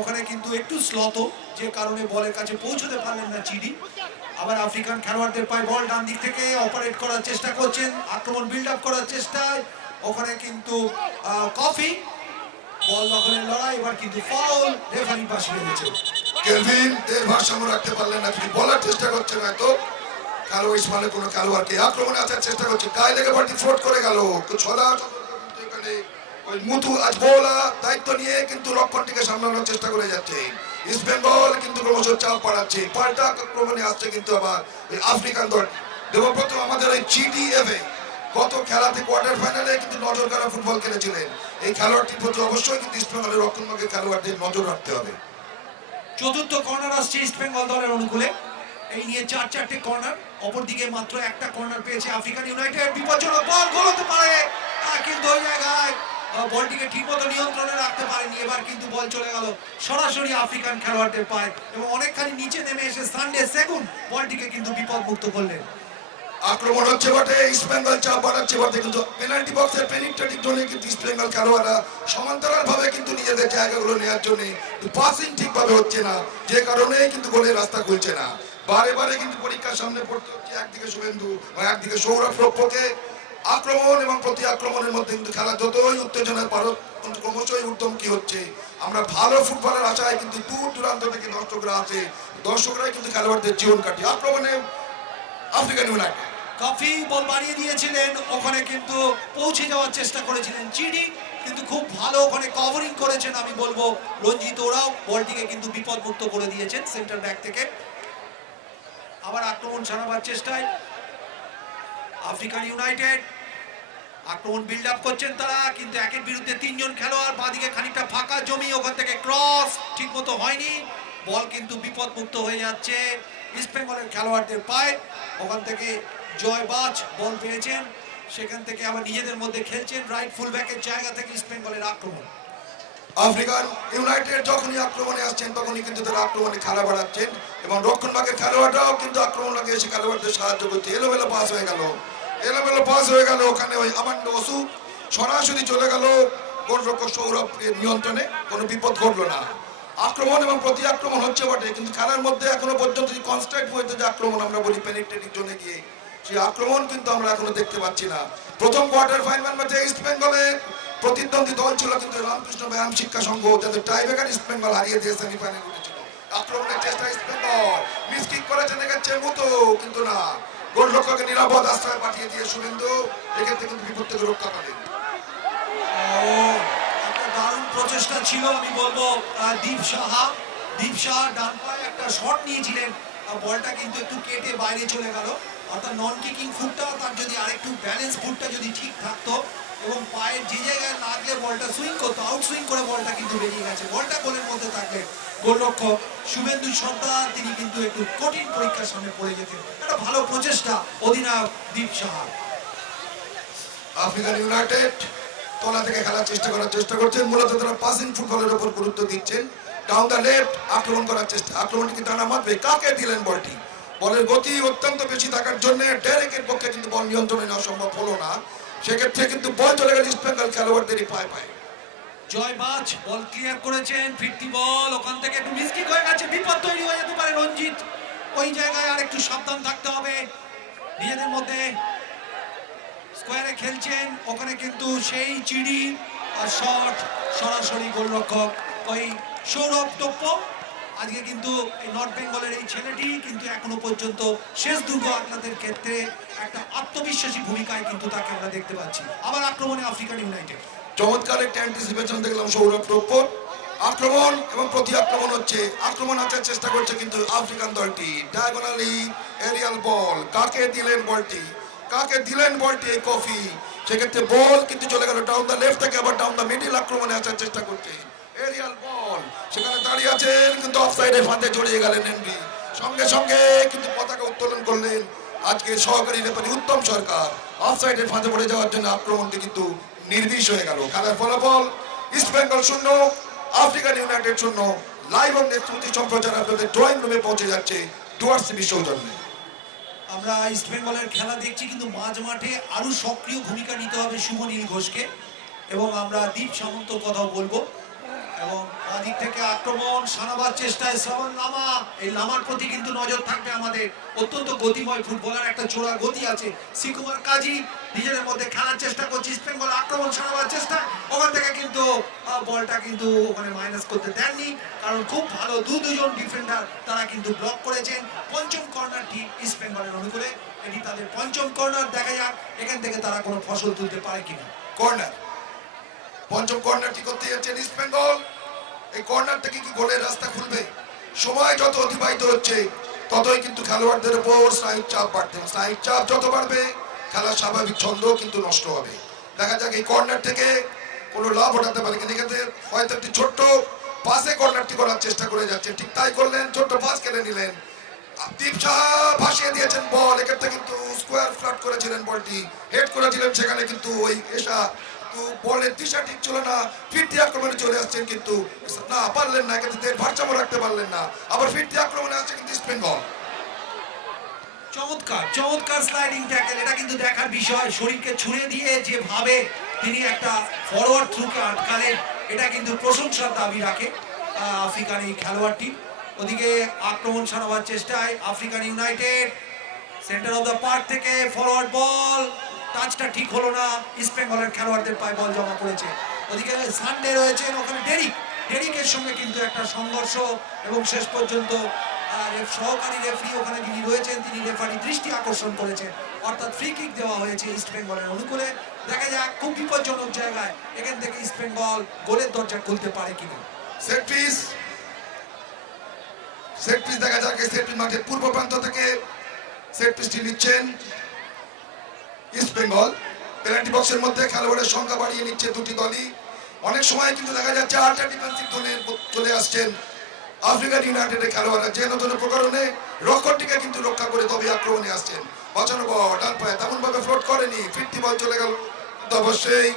ওখানে কিন্তু একটু স্লথ, যে কারণে বলের কাছে পৌঁছতে পারলেন না চিডি। আবার আফ্রিকান খেলোয়াড়দের পায় বল, ডান দিক থেকে অপারেট করার চেষ্টা করছেন, আক্রমণ বিল্ড আপ করার চেষ্টায় ওখানে কিন্তু কফি বল দখলের লড়াই, এবার কিন্তু ফাউল, রেফারি পাশে রয়েছে। কেলভিন এর ভারসাম্য রাখতে পারলেন না, তিনি বলার চেষ্টা করছেন হয়তো কালো ইসমানের কোনো খেলোয়াড়কে আক্রমণে আসার চেষ্টা করছে, গায়ে লেগে বলটি ফ্লোট করে গেল। ছলা এখানে ওই মুতু আজ বোলা দায়িত্ব নিয়ে কিন্তু রক্ষণটিকে সামলানোর চেষ্টা করে যাচ্ছে। ইস্ট বেঙ্গল কিন্তু ক্রমশ চাপ বাড়াচ্ছে, পাল্টা আক্রমণে আসছে কিন্তু আবার আফ্রিকান দল। দেবব্রত আমাদের ওই জিডিএফএ গত খেলাতে কোয়ার্টার ফাইনালে কিন্তু নজর কাড়া ফুটবল খেলেছিলেন। এই খেলোয়াড়টির প্রতি অবশ্যই কিন্তু ইস্ট বেঙ্গলের রক্ষণভাগের খেলোয়াড়দের নজর রাখতে হবে। চতুর্থ কর্নার আসছে ইস্ট বেঙ্গল দলের অনুকূলে। এই নিয়ে চারটে কর্নার, অপরদিকে মাত্র একটা কর্নার পেয়েছে আফ্রিকান ইউনাইটেড। বিপজ্জনক বল, গোল হতে পারে, কিন্তু ওই জায়গায় বলটিকে ঠিকমতো নিয়ন্ত্রণে রাখতে পারেনি। এবার কিন্তু বল চলে গেল সরাসরি আফ্রিকান খেলোয়াড়দের পায়, এবং অনেকখানি নিচে নেমে এসে সানডে সেগুন বলটিকে কিন্তু বিপদমুক্ত করলেন। আক্রমণ হচ্ছে বটে, ইস্ট বেঙ্গল চাপ বাড়াচ্ছে বটে, কিন্তু পেনাল্টি বক্সের পেনিট্রেটিং জোনে কিন্তু ইস্ট বেঙ্গল খেলোয়াড়রা সমান্তরাল ভাবে কিন্তু নিজেদের জায়গাগুলো নেওয়ার জন্য পাসিং ঠিকভাবে হচ্ছে না, যে কারণে কিন্তু গোলের রাস্তা খুলছে না। বারে বারে কিন্তু পরীক্ষার সামনে পড়তে হচ্ছে, একদিকে শুভেন্দু একদিকে সৌরভ রক্ষকে আক্রমণ এবং প্রতি আক্রমণের মধ্যে কিন্তু খেলা যতই উত্তেজনার পারত ক্রমশই উদ্যমী হচ্ছে। আমরা ভালো ফুটবলের আশায় কিন্তু দূর দূরান্ত থেকে দর্শকরা আছে, দর্শকরাই কিন্তু খেলোয়াড়দের জীবন কাটিয়ে আক্রমণে আফ্রিকান ইউনাইটেড কফি বল বাড়িয়ে দিয়েছিলেন, ওখানে কিন্তু পৌঁছে যাওয়ার চেষ্টা করেছিলেন চিডি, কিন্তু খুব ভালো ওখানে কভারিং করেছেন আমি বলবো রঞ্জিত। ওরাও বলটিকে কিন্তু বিপদমুক্ত করে দিয়েছেন সেন্টার ব্যাক থেকে। আবার আক্রমণ সারাবার চেষ্টায় আফ্রিকান ইউনাইটেড, আক্রমণ বিল্ড আপ করছেন তারা, কিন্তু একের বিরুদ্ধে তিনজন খেলোয়াড়। বাঁদিকে খানিকটা ফাঁকা জমি, ওখান থেকে ক্রস ঠিক মতো হয়নি, বল কিন্তু বিপদমুক্ত হয়ে যাচ্ছে ইস্ট বেঙ্গলের খেলোয়াড়দের পায়ে। ওখান থেকে জয় বাজ বল পেয়েছেন, সেখান থেকে আবার নিজেদের মধ্যে খেলছেন রাইট ফুল ব্যাকের জায়গা থেকে ইস্ট বেঙ্গলের আক্রমণ। আফ্রিকান ইউনাইটেড যখনই আক্রমণে আসছেন তখনই কিন্তু তারা আক্রমণে খেলা বাড়াচ্ছেন এবং রক্ষণভাগের খেলোয়াড়রাও কিন্তু আক্রমণ লাগে এসে খেলোয়াড়দের সাহায্য করছে। এলোমেলো পাস হয়ে গেল ওখানে ওই আমান্ড ওসু সরাসরি চলে গেল গোলরক্ষক সৌরভের নিয়ন্ত্রণে, কোনো বিপদ ঘটলো না। আক্রমণ এবং প্রতি আক্রমণ হচ্ছে বটে, কিন্তু খেলার মধ্যে এখনো পর্যন্ত যে কনস্ট্রাক্ট হয়েছে যে আক্রমণ আমরা বলি পেনিট্রেটিং জোনে গিয়ে, সেই আক্রমণ কিন্তু আমরা এখনো দেখতে পাচ্ছি না। প্রথম কোয়ার্টার ফাইনাল ম্যাচে ইস্ট বেঙ্গলে প্রতিদ্বন্দ্বী দল ছিল কিন্তু রামকৃষ্ণ ব্যায়াম শিক্ষা সংঘ, যাদের টাইব্রেকার ইস্ট বেঙ্গল হারিয়ে দিয়ে সেমিফাইনাল উঠেছিল। আক্রমণের চেষ্টা ইস্ট বেঙ্গল মিস কিক করেছে নেগেছে মুতো, কিন্তু না, গোলরক্ষককে নিরাপদ আশ্রয় পাঠিয়ে দিয়ে শুভেন্দু এক্ষেত্রে কিন্তু বিপদ থেকে রক্ষা পাবেন। একটা দারুণ প্রচেষ্টা ছিল আমি বলবো দীপ সাহা ডান পায়ে একটা শট নিয়েছিলেন, বলটা কিন্তু একটু কেটে বাইরে চলে গেল। অর্থাৎ নন কিকিং ফুটটা তার যদি আরেকটু ব্যালেন্স ফুটটা যদি ঠিক থাকতো এবং পায়ের যে জায়গায় লাগলে বলটা সুইং করতো, আউট সুইং করে বলটা কিন্তু বেরিয়ে গেছে। বলটা গোলের মধ্যে থাকলে গোলরক্ষক শুভেন্দু সর্দার তিনি কিন্তু একটু কঠিন পরীক্ষার সামনে পড়ে যেতেন। একটা ভালো প্রচেষ্টা অধিনায়ক দীপ সাহা। আফ্রিকান ইউনাইটেড তলা থেকে খেলার চেষ্টা করছেন, মূলত তারা পাসিং ফুটবলের উপর গুরুত্ব দিচ্ছেন। ডাউন দ্য লেফট আক্রমণ করার চেষ্টা, আক্রমণটি টানা মারবে, কাকে দিলেন বলটি? বলের গতি অত্যন্ত বেশি থাকার জন্য ডেরেকের পক্ষে কিন্তু বল নিয়ন্ত্রণে নেওয়া সম্ভব হলো না, সেক্ষেত্রে কিন্তু বল চলে গেল ইস্ট বেঙ্গল খেলোয়াড়দেরই পায়ে পায়ে। জয় বাজ বল ক্লিয়ার করেছেন, ফিরতি বল ওখান থেকে একটু মিসকিক হয়ে গেছে, বিপদ তৈরি হয়ে যেতে পারে রঞ্জিত, ওই জায়গায় আর একটু সাবধান থাকতে হবে। নিজেদের মধ্যে স্কোয়ারে খেলছেন, ওখানে কিন্তু সেই চিড়ি আর শট সরাসরি গোলরক্ষক ওই সৌরভ টোপ্প। আজকে কিন্তু এই নর্থ বেঙ্গলের এই ছেলেটি কিন্তু এখনো পর্যন্ত শেষ দুর্গ আপনাদের ক্ষেত্রে একটা আত্মবিশ্বাসী ভূমিকায় কিন্তু তাকে আমরা দেখতে পাচ্ছি। আবার আক্রমণে আফ্রিকান ইউনাইটেড চমৎকার একটা অ্যান্টিসিপেশন দেখলাম সৌরভ টোপ্পর। আক্রমণ এবং প্রতি আক্রমণ হচ্ছে, আক্রমণ আসার চেষ্টা করছে কিন্তু আফ্রিকান দলটি। ডায়াগোনালি এরিয়াল বল, কাকে দিলেন বলটি? এই কফি, সেক্ষেত্রে বল কিন্তু চলে গেল ডাউন দ্য লেফট থেকে আবার ডাউন দ্য মিডল আক্রমণে আসার চেষ্টা করছে। এরিয়াল বল, সেখানে দাঁড়িয়ে আছেন কিন্তু অফসাইডে ফাঁদে জড়িয়ে গেলেন এনবি, সঙ্গে সঙ্গে কিন্তু পতাকা উত্তোলন করলেন আজকে সহকারী রেফারি উত্তম সরকার। অফসাইডের ফাঁদে পড়ে যাওয়ার জন্য আক্রমণটি কিন্তু নির্বিষ হয়ে গেল। খেলার ফলাফল east Bengal 0 African United 0। Live on next সম্প্রচার আপনাদের ড্রয়িং রুমে পৌঁছে যাচ্ছে ডুয়ার্স টিভি সৌজন্যে। আমরা ইস্ট বেঙ্গলের খেলা দেখছি, কিন্তু মাঝ মাঠে আরো সক্রিয় ভূমিকা নিতে হবে শুভনীল ঘোষকে, এবং আমরা দীপ সামন্ত কথাও বলবো। এবং বাদিক থেকে আক্রমণ সানাবার চেষ্টায় শ্রবণ লামা, এই লামার প্রতি কিন্তু নজর থাকবে আমাদের। অত্যন্ত গতিময় ফুটবলার, একটা চোরা গতি আছে। শ্রীকুমার কাজী নিজেদের মধ্যে খেলার চেষ্টা করছে, ইস্ট বেঙ্গল আক্রমণ সানাবার চেষ্টা, ওখান থেকে কিন্তু বলটা কিন্তু ওখানে মাইনাস করতে দেননি, কারণ খুব ভালো দুজন ডিফেন্ডার তারা কিন্তু ব্লক করেছেন। পঞ্চম কর্নারটি ইস্ট বেঙ্গলের অনুকূলে, এটি তাদের পঞ্চম কর্নার। দেখা যাক এখান থেকে তারা কোনো ফসল তুলতে পারে কিনা। কর্নার, পঞ্চম কর্নারটি করতে যাচ্ছেন ইস্ট বেঙ্গল। এই কর্নার থেকে কি গোলের রাস্তা খুলবে? সময় যত অতিবাহিত হচ্ছে ততই কিন্তু খেলোয়াড়দের উপর স্নায়ুর চাপ বাড়বে, স্নায়ুর চাপ যত বাড়বে খেলার স্বাভাবিক ছন্দ কিন্তু নষ্ট হবে। দেখা যাক এই কর্নার থেকে কোনো লাভ ওঠাতে পারে কিনা। এক্ষেত্রে হয়তো একটি ছোট্ট পাসে কর্নারটি করার চেষ্টা করে যাচ্ছে, ঠিক তাই করলেন, ছোট্ট পাস কেড়ে নিলেন। দীপ সাহা ভাসিয়ে দিয়েছেন বল, এক্ষেত্রে কিন্তু স্কোয়ার ফ্লাট করেছিলেন, বলটি হেড করেছিলেন, সেখানে কিন্তু ওই এসা বলের দিশা ঠিক ছিল না, ফিরতি আক্রমণে চলে আসছেন কিন্তু না পারলেন না, কিন্তু ভারসাম্য রাখতে পারলেন না, আবার ফিরতি আক্রমণে আসছে কিন্তু ইস্ট বেঙ্গল। চমৎকার স্লাইডিং ট্যাকল, এটা কিন্তু দেখার বিষয়। শরীরকে ছুঁড়ে দিয়ে যেভাবে তিনি একটা ফরওয়ার্ড থ্রুকে আটকালেন, এটা কিন্তু প্রশংসার দাবি রাখে আফ্রিকার এই খেলোয়াড়টি। ওদিকে আক্রমণ সারাবার চেষ্টায় African United, centre of the park থেকে ফরওয়ার্ড বল, টাচটা ঠিক হলো না, ইস্ট বেঙ্গলের খেলোয়াড়দের পায়ে বল জমা পড়েছে। ওদিকে সানডে রয়েছেন, ওখানে ডেরিকের সঙ্গে কিন্তু একটা সংঘর্ষ এবং শেষ পর্যন্ত সহকারী রেফারি ওখানে যিনি রয়েছেন তিনি রেফারি দৃষ্টি আকর্ষণ করেছেন, অর্থাৎ ফ্রি কিক দেওয়া হয়েছে ইস্ট বেঙ্গলের অনুকূলে। দেখা যাক খুব বিপজ্জনক জায়গায় এখান থেকে ইস্ট বেঙ্গল গোলের দরজা খুলতে পারে কিনা। সেট পিস দেখা যাক। সেট পিস মাঠের পূর্ব প্রান্ত থেকে সেট পিসটি নিচ্ছেন ইস্ট বেঙ্গল। পেনাল্টি বক্সের মধ্যে খেলোয়াড়ের সংখ্যা বাড়িয়ে নিচ্ছে দুটি দলই। অনেক সময় কিন্তু দেখা যাচ্ছে 8টা ডিফেন্সিভ জোনে চলে আসছেন আফ্রিকান ইউনাইটেডের খেলোয়াড়রা, যে নতুন প্রকরণে রক্ষণটিকে কিন্তু রক্ষা করে তবে আক্রমণে আসছেন। বাঁচানো বল ডান পায়ে তেমন ভাবে ফ্লোট করেনি, ফিরতি বল চলে গেল অবশ্যই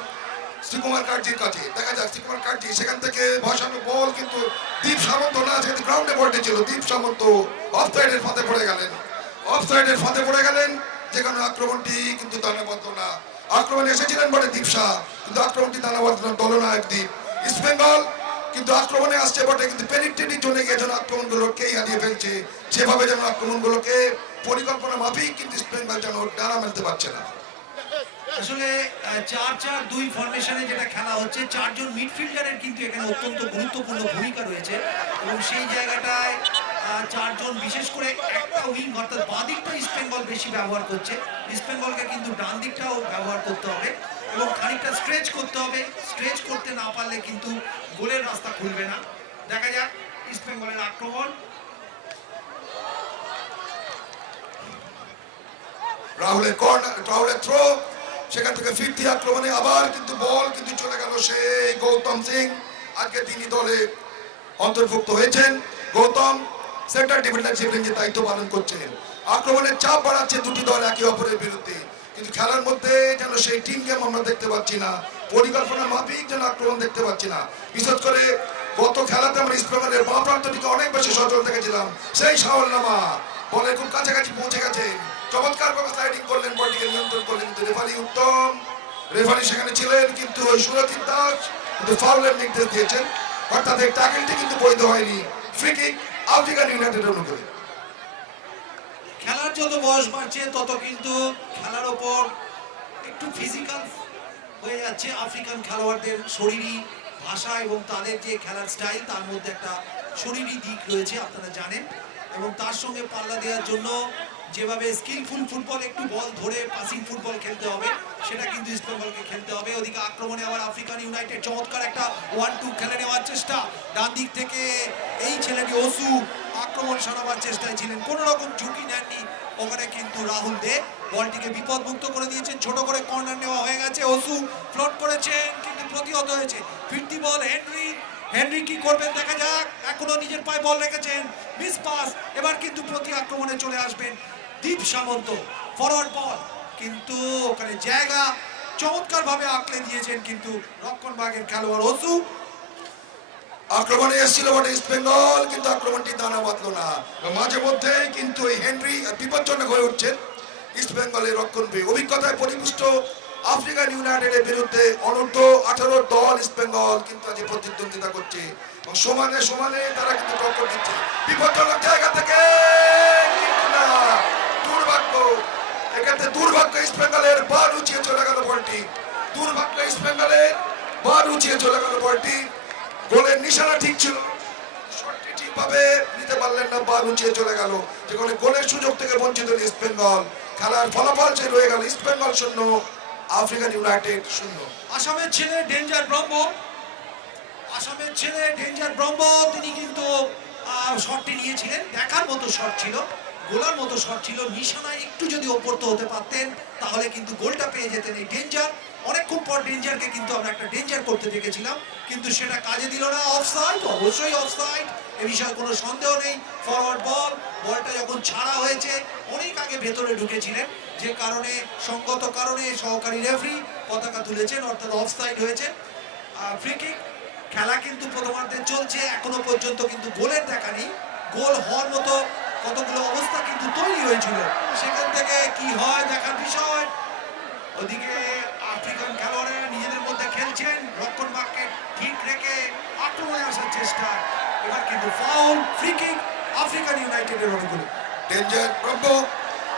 শ্রীকুমার কার্জির কাছে। দেখা যাক শ্রীকুমার কার্জি সেখান থেকে বসানো বল, কিন্তু দীপ সামন্ত না, সেখানে গ্রাউন্ডে বলটি ছিল। দীপ সামন্ত অফসাইডের ফাঁদে পড়ে গেলেন, যেখানে আক্রমণটি কিন্তু দানাবদ্ধ না। আক্রমণে এসেছিলেন বটে দীপসা, কিন্তু আক্রমণটি দানাবদ্ধ না, দলনায়ক দীপ। ইস্ট বেঙ্গল কিন্তু আক্রমণে আসছে বটে, কিন্তু পেনিট্রেটির জন্য গিয়ে যেন আক্রমণগুলোকেই হারিয়ে ফেলছে। সেভাবে যেন আক্রমণগুলোকে পরিকল্পনা মাফিক কিন্তু ইস্ট বেঙ্গল যেন ডানা মেলতে পারছে না। আসলে 4-4-2 ফরমেশনে যেটা খেলা হচ্ছে, চারজন মিডফিল্ডারের কিন্তু এখানে অত্যন্ত গুরুত্বপূর্ণ ভূমিকা রয়েছে এবং সেই জায়গাটায় চারজন, বিশেষ করে একটা উইং অর্থাৎ বাঁ দিকটা ইস্ট বেঙ্গল বেশি ব্যবহার করছে। ইস্ট বেঙ্গলকে কিন্তু ডান দিকটাও ব্যবহার করতে হবে এবং খানিকটা স্ট্রেচ করতে হবে। স্ট্রেচ করতে না পারলে কিন্তু গোলের রাস্তা খুলবে না। দেখা যাক ইস্ট বেঙ্গলের আক্রমণ। রাহুলের থ্রো, সেখান থেকে ফিরতি আক্রমণে আবার কিন্তু বল কিন্তু চলে গেল সেই গৌতম সিং। আজকে তিনি দলে অন্তর্ভুক্ত হয়েছেন। গৌতম সেন্টার ডিফেন্ডারশিপ রেঞ্জে দায়িত্ব পালন করছেন। আক্রমণের চাপ বাড়াচ্ছে দুটি দল একে অপরের বিরুদ্ধে, কিন্তু খেলার মধ্যে যেন সেই টিম গেম আমরা দেখতে পাচ্ছি না, পরিকল্পনা মাফিক যেন আক্রমণ দেখতে পাচ্ছি না। বিশেষ করে গত খেলাতে আমরা ইস্ট বেঙ্গলের বাঁ প্রান্তটিকে অনেক বেশি সচল দেখেছিলাম। সেই শাওয়ালনামা বলের খুব কাছাকাছি পৌঁছে গেছেন, চমৎকার ভাবে স্লাইডিং করলেন, বলটিকে নিয়ন্ত্রণ করলেন, কিন্তু রেফারি উত্তম রেফারি সেখানে ছিলেন, কিন্তু ওই সুরজিৎ দাস কিন্তু ফাউলের নির্দেশ দিয়েছেন, অর্থাৎ এই ট্যাকেলটি কিন্তু বৈধ হয়নি। ফ্রি কিক আফ্রিকান ইউনাইটেডের অনুকূলে। খেলার যত বয়স বাড়ছে তত কিন্তু খেলার ওপর একটু ফিজিক্যাল হয়ে যাচ্ছে আফ্রিকান খেলোয়াড়দের। শরীরী ভাষা এবং তাদের যে খেলার স্টাইল, তার মধ্যে একটা শরীরী দিক রয়েছে আপনারা জানেন, এবং তার সঙ্গে পাল্লা দেওয়ার জন্য যেভাবে স্কিলফুল ফুটবল, একটু বল ধরে পাসিং ফুটবল খেলতে হবে, সেটা কিন্তু ইস্ট বেঙ্গলকে খেলতে হবে। ওদিকে আক্রমণে আবার আফ্রিকান ইউনাইটেড চমৎকার একটা 1-2 খেলে নেওয়ার চেষ্টা। ডান দিক থেকে এই ছেলেটি ওসু আক্রমণ সারাবার চেষ্টায় ছিলেন, কোনো রকম ঝুঁকি নেননি। ওখানে কিন্তু রাহুল দে বলটিকে বিপদমুক্ত করে দিয়েছেন। ছোট করে কর্নার নেওয়া হয়ে গেছে, ওসু ফ্লোট করেছেন কিন্তু প্রতিহত হয়েছে। ফিরতি বল হেনরি কি করবেন দেখা যাক। এখনো নিজের পায়ে বল রেখেছেন, মিস পাস। এবার কিন্তু প্রতি আক্রমণে চলে আসবেন দীপ সামন্ত। ফরওয়ার্ড বল, কিন্তু ওখানে জায়গা চমৎকার ভাবে আঁকলে দিয়েছেন কিন্তু রক্ষণভাগের খেলোয়াড় ওসু। আক্রমণে এসেছিল বটে ইস্ট বেঙ্গল, কিন্তু আক্রমণটি দানা বাঁধলো না। মাঝে মধ্যে কিন্তু এই হেনরি বিপজ্জনক হয়ে উঠছেন ইস্ট বেঙ্গলের রক্ষণভাগ। অভিজ্ঞতায় পরিপুষ্ট আফ্রিকান ইউনাইটেডের বিরুদ্ধে অনূর্ধ্ব-18 দল ইস্ট বেঙ্গল কিন্তু আজ প্রতিদ্বন্দ্বিতা করছে এবং সমানে সমানে তারা কিন্তু টক্কর দিচ্ছে। বিপজ্জনক জায়গা থেকে, কিন্তু না, দুর্ভাগ্য ইস্ট বেঙ্গলের বার উঁচিয়ে চলে গেল বলটি। গোলের নিশানা ঠিক ছিল, শটটি ঠিকভাবে নিতে পারলেন না, বার উঁচিয়ে চলে গেল, যেখানে গোলের সুযোগ থেকে বঞ্চিত ইস্ট বেঙ্গল। খেলার ফলাফল যে রয়ে গেল ইস্ট বেঙ্গল 0, আফ্রিকান ইউনাইটেড 0। আসামের ছেলে ডেঞ্জার ব্রহ্ম, তিনি কিন্তু শটটি নিয়েছিলেন, দেখার মতো শট ছিল, গোলার মতো শট ছিল। নিশানায় একটু যদি ওপরত হতে পারতেন তাহলে কিন্তু গোলটা পেয়ে যেতেন এই ডেঞ্জার। অনেকক্ষণ পর ডেঞ্জারকে কিন্তু আমরা একটা ডেঞ্জার করতে দেখেছিলাম, কিন্তু সেটা কাজে দিল না। অফসাইড, অবশ্যই অফসাইড, এ বিষয়ে কোনো সন্দেহ নেই। ফরওয়ার্ড বলটা যখন ছাড়া হয়েছে অনেক আগে ভেতরে ঢুকেছিলেন, যে কারণে সঙ্গত কারণে সহকারী রেফারি পতাকা তুলেছেন, অর্থাৎ অফসাইড হয়েছে। Free kick. খেলা কিন্তু প্রথমার্ধে চলছে, এখনো পর্যন্ত কিন্তু গোলের দেখা নেই। গোল হওয়ার মতো কতগুলো অবস্থা কিন্তু তৈরি হয়েছিল, সেখান থেকে কি হয় দেখার বিষয়। ওদিকে আফ্রিকান খেলোয়াড়েরা নিজেদের মধ্যে খেলছেন, রক্ষণভাগকে ঠিক রেখে আক্রমণে আসার চেষ্টা। এবার কিন্তু ফাউল, ফ্রি কিক। আফ্রিকান ইউনাইটেডের অনুকূলে। ডেঞ্জার ব্রহ্ম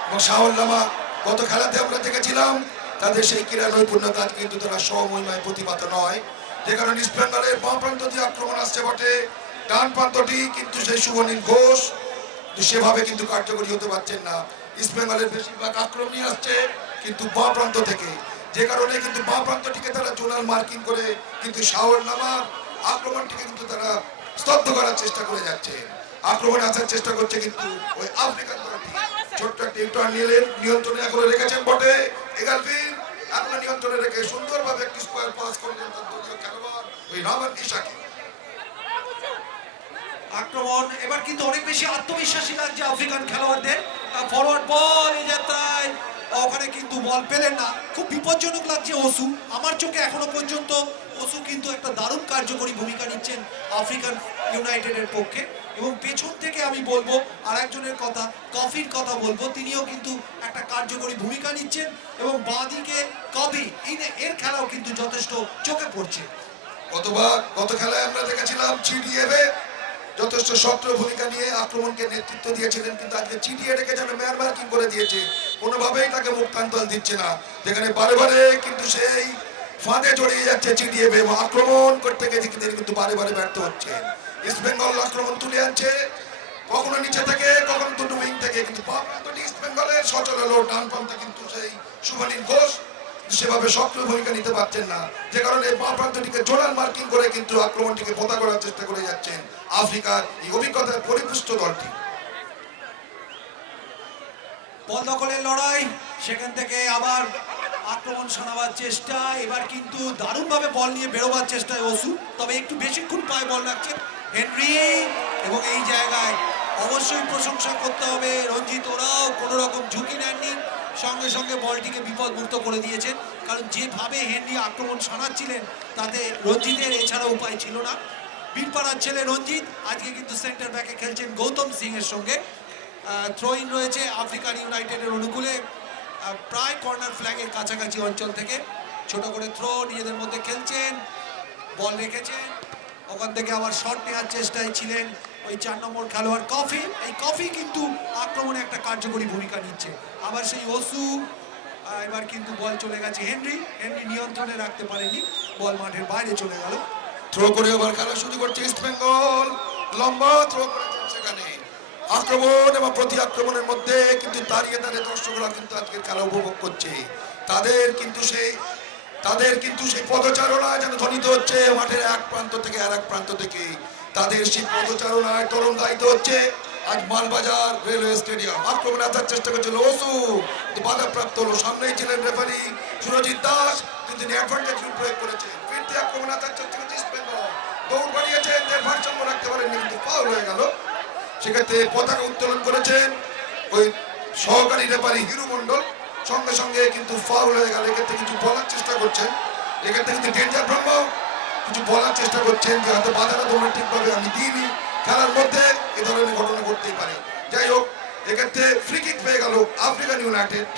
এবং শাহুল নামা গত খেলাতে আমরা দেখেছিলাম তাদের সেই ক্রীড়া নৈপুণ্য কাজ কিন্তু তারা সমমহিমায় প্রতিভাত নয়, যে কারণে ইস্ট বেঙ্গলের বাম প্রান্ত দিয়ে আক্রমণ আসছে বটে, ডান প্রান্তটি কিন্তু সেই শুভনীল ঘোষ সেভাবে কিন্তু কার্যকরী হতে পারছেন না। ইস্ট বেঙ্গলের বেশিরভাগ আক্রমণই আসছে কিন্তু বাম প্রান্ত থেকে, যে কারণে কিন্তু বাম প্রান্তটিকে তারা জোনাল মার্কিং করে কিন্তু শাহুল নামার আক্রমণটিকে কিন্তু তারা স্তব্ধ করার চেষ্টা করে যাচ্ছে, আক্রমণে আসার চেষ্টা করছে কিন্তু ওই আফ্রিকান দলটি। ছোট্ট একটা ইউটার্ন নিলেন, নিয়ন্ত্রণে এখনো রেখেছেন বটে এগালফিন, এখনো নিয়ন্ত্রণে রেখে সুন্দরভাবে একটি স্কোয়ার পাস করলেন তার দলীয় খেলোয়াড় ওই রামান ইশাকে। আক্রমণ এবার কিন্তু অনেক বেশি আত্মবিশ্বাসী লাগছে আফ্রিকান খেলোয়াড়দের। ফরওয়ার্ড বল এই যাত্রায় ওখানে কিন্তু বল পেলেন না, খুব বিপজ্জনক লাগছে ওসু। আমার চোখে এখনো পর্যন্ত ওসু কিন্তু একটা দারুণ কার্যকরী ভূমিকা নিচ্ছেন আফ্রিকান ইউনাইটেডের পক্ষে। এবং পেছন থেকে আমি বলবো আর একজনের কথা, কফির কথা বলবো, তিনিও কিন্তু একটা কার্যকরী ভূমিকা নিচ্ছেন। এবং বাঁদিকে কফি এর খেলাও কিন্তু যথেষ্ট চোখে পড়ছে। গত খেলায় আমরা দেখেছিলাম চিডিএফে যথেষ্ট সক্রিয় ভূমিকা নিয়ে আক্রমণকে নেতৃত্ব দিয়েছিলেন, কিন্তু আজকে চিডিএ রেখে যেন মেয়ার মার্কিং করে দিয়েছে, কোনোভাবেই তাকে মুক্তান্তর দিচ্ছে না, যেখানে বারে বারে কিন্তু সেই ফাঁদে জড়িয়ে যাচ্ছে চিডিএফ এবং আক্রমণ করতে গিয়ে কিন্তু বারে বারে ব্যর্থ হচ্ছে। ইস্ট বেঙ্গল আক্রমণ তুলে আনছে কখনো নিচে থেকে কখনো দুটো উইং থেকে, কিন্তু বাম প্রান্তটি ইস্ট বেঙ্গলের সচল হলো, ডান প্রান্তে কিন্তু সেই শুভনীল ঘোষ সেভাবে সক্রিয় ভূমিকা নিতে পারছেন না, যে কারণে বাম প্রান্তটিকে জোনাল মার্কিং করে কিন্তু আক্রমণটিকে পোতা করার চেষ্টা করে যাচ্ছেন আফ্রিকার এই অভিজ্ঞতায় পরিপুষ্ট দলটি। বল দখলের লড়াই, সেখান থেকে আবার আক্রমণ শোনাবার চেষ্টা, এবার কিন্তু দারুণভাবে বল নিয়ে বেরোবার চেষ্টায় ওসু, তবে একটু বেশিক্ষণ পায়ে বল রাখছে হেনরি। এবং এই জায়গায় অবশ্যই প্রশংসা করতে হবে রঞ্জিত, ওরাও কোনো রকম ঝুঁকি নেননি, সঙ্গে সঙ্গে বলটিকে বিপদমুক্ত করে দিয়েছেন, কারণ যেভাবে হেনরি আক্রমণ শোনাচ্ছিলেন তাতে রঞ্জিতের এছাড়া উপায় ছিল না। বীরপাড়ার ছেলে রঞ্জিত আজকে কিন্তু সেন্টার ব্যাকে খেলছেন গৌতম সিং এর সঙ্গে। থ্রো ইন রয়েছে আফ্রিকান ইউনাইটেডের অনুকূলে, প্রায় কর্নার ফ্ল্যাগের কাছাকাছি অঞ্চল থেকে ছোট করে থ্রো নিজেদের মধ্যে খেলছেন, বল রেখেছেন, ওখান থেকে আবার শট নেওয়ার চেষ্টায় ছিলেন ওই 4 নম্বর খেলোয়াড় কফি। এই কফি কিন্তু আক্রমণে একটা কার্যকরী ভূমিকা নিচ্ছে। আবার সেই ওসু, এবার কিন্তু বল চলে গেছে হেনরি নিয়ন্ত্রণে রাখতে পারেনি, বল মাঠের বাইরে চলে গেল। থ্রো করে আবার খেলা শুরু করছে ইস্ট বেঙ্গল, লম্বা থ্রো করেছেন সেখানে, আক্রমণ এবং প্রতি আক্রমণের মধ্যে কিন্তু দাঁড়িয়ে দর্শকরা কিন্তু আজকের খেলা উপভোগ করছে। তাদের কিন্তু সেই পদচারণা যেন ধ্বনিত হচ্ছে মাঠের এক প্রান্ত থেকে আর এক প্রান্ত থেকে, তাদের সেই পদচারণায় তরঙ্গায়িত হচ্ছে আজ মালবাজার রেলওয়ে স্টেডিয়াম। আক্রমণে আসার চেষ্টা করছিল ওসু, বাধাপ্রাপ্ত হলো, সামনেই ছিলেন রেফারি সুরজিৎ দাস, তিনি অ্যাডভান্টেজ প্রয়োগ করেছেন। ফিরতি আক্রমণে আসার চেষ্টা করছে ইস্ট বেঙ্গল, দৌড় বাড়িয়েছেন, ভারসাম্য রাখতে পারেননি, কিন্তু ফাউল হয়ে গেল। সেক্ষেত্রে পতাকা উত্তোলন করেছেন ওই সহকারী রেফারি হিরু মন্ডল, সঙ্গে সঙ্গে কিন্তু ফাউল হয়ে গেল। এক্ষেত্রে কিছু বলার চেষ্টা করছেন, এক্ষেত্রে কিন্তু ডেঞ্জার ব্রহ্ম কিছু বলার চেষ্টা করছেন যে হয়তো বাধাটা তোমরা ঠিকভাবে আমি দিইনি, খেলার মধ্যে এ ধরনের ঘটনা ঘটতেই পারে। যাই হোক, এক্ষেত্রে ফ্রি কিক পেয়ে গেল আফ্রিকান ইউনাইটেড।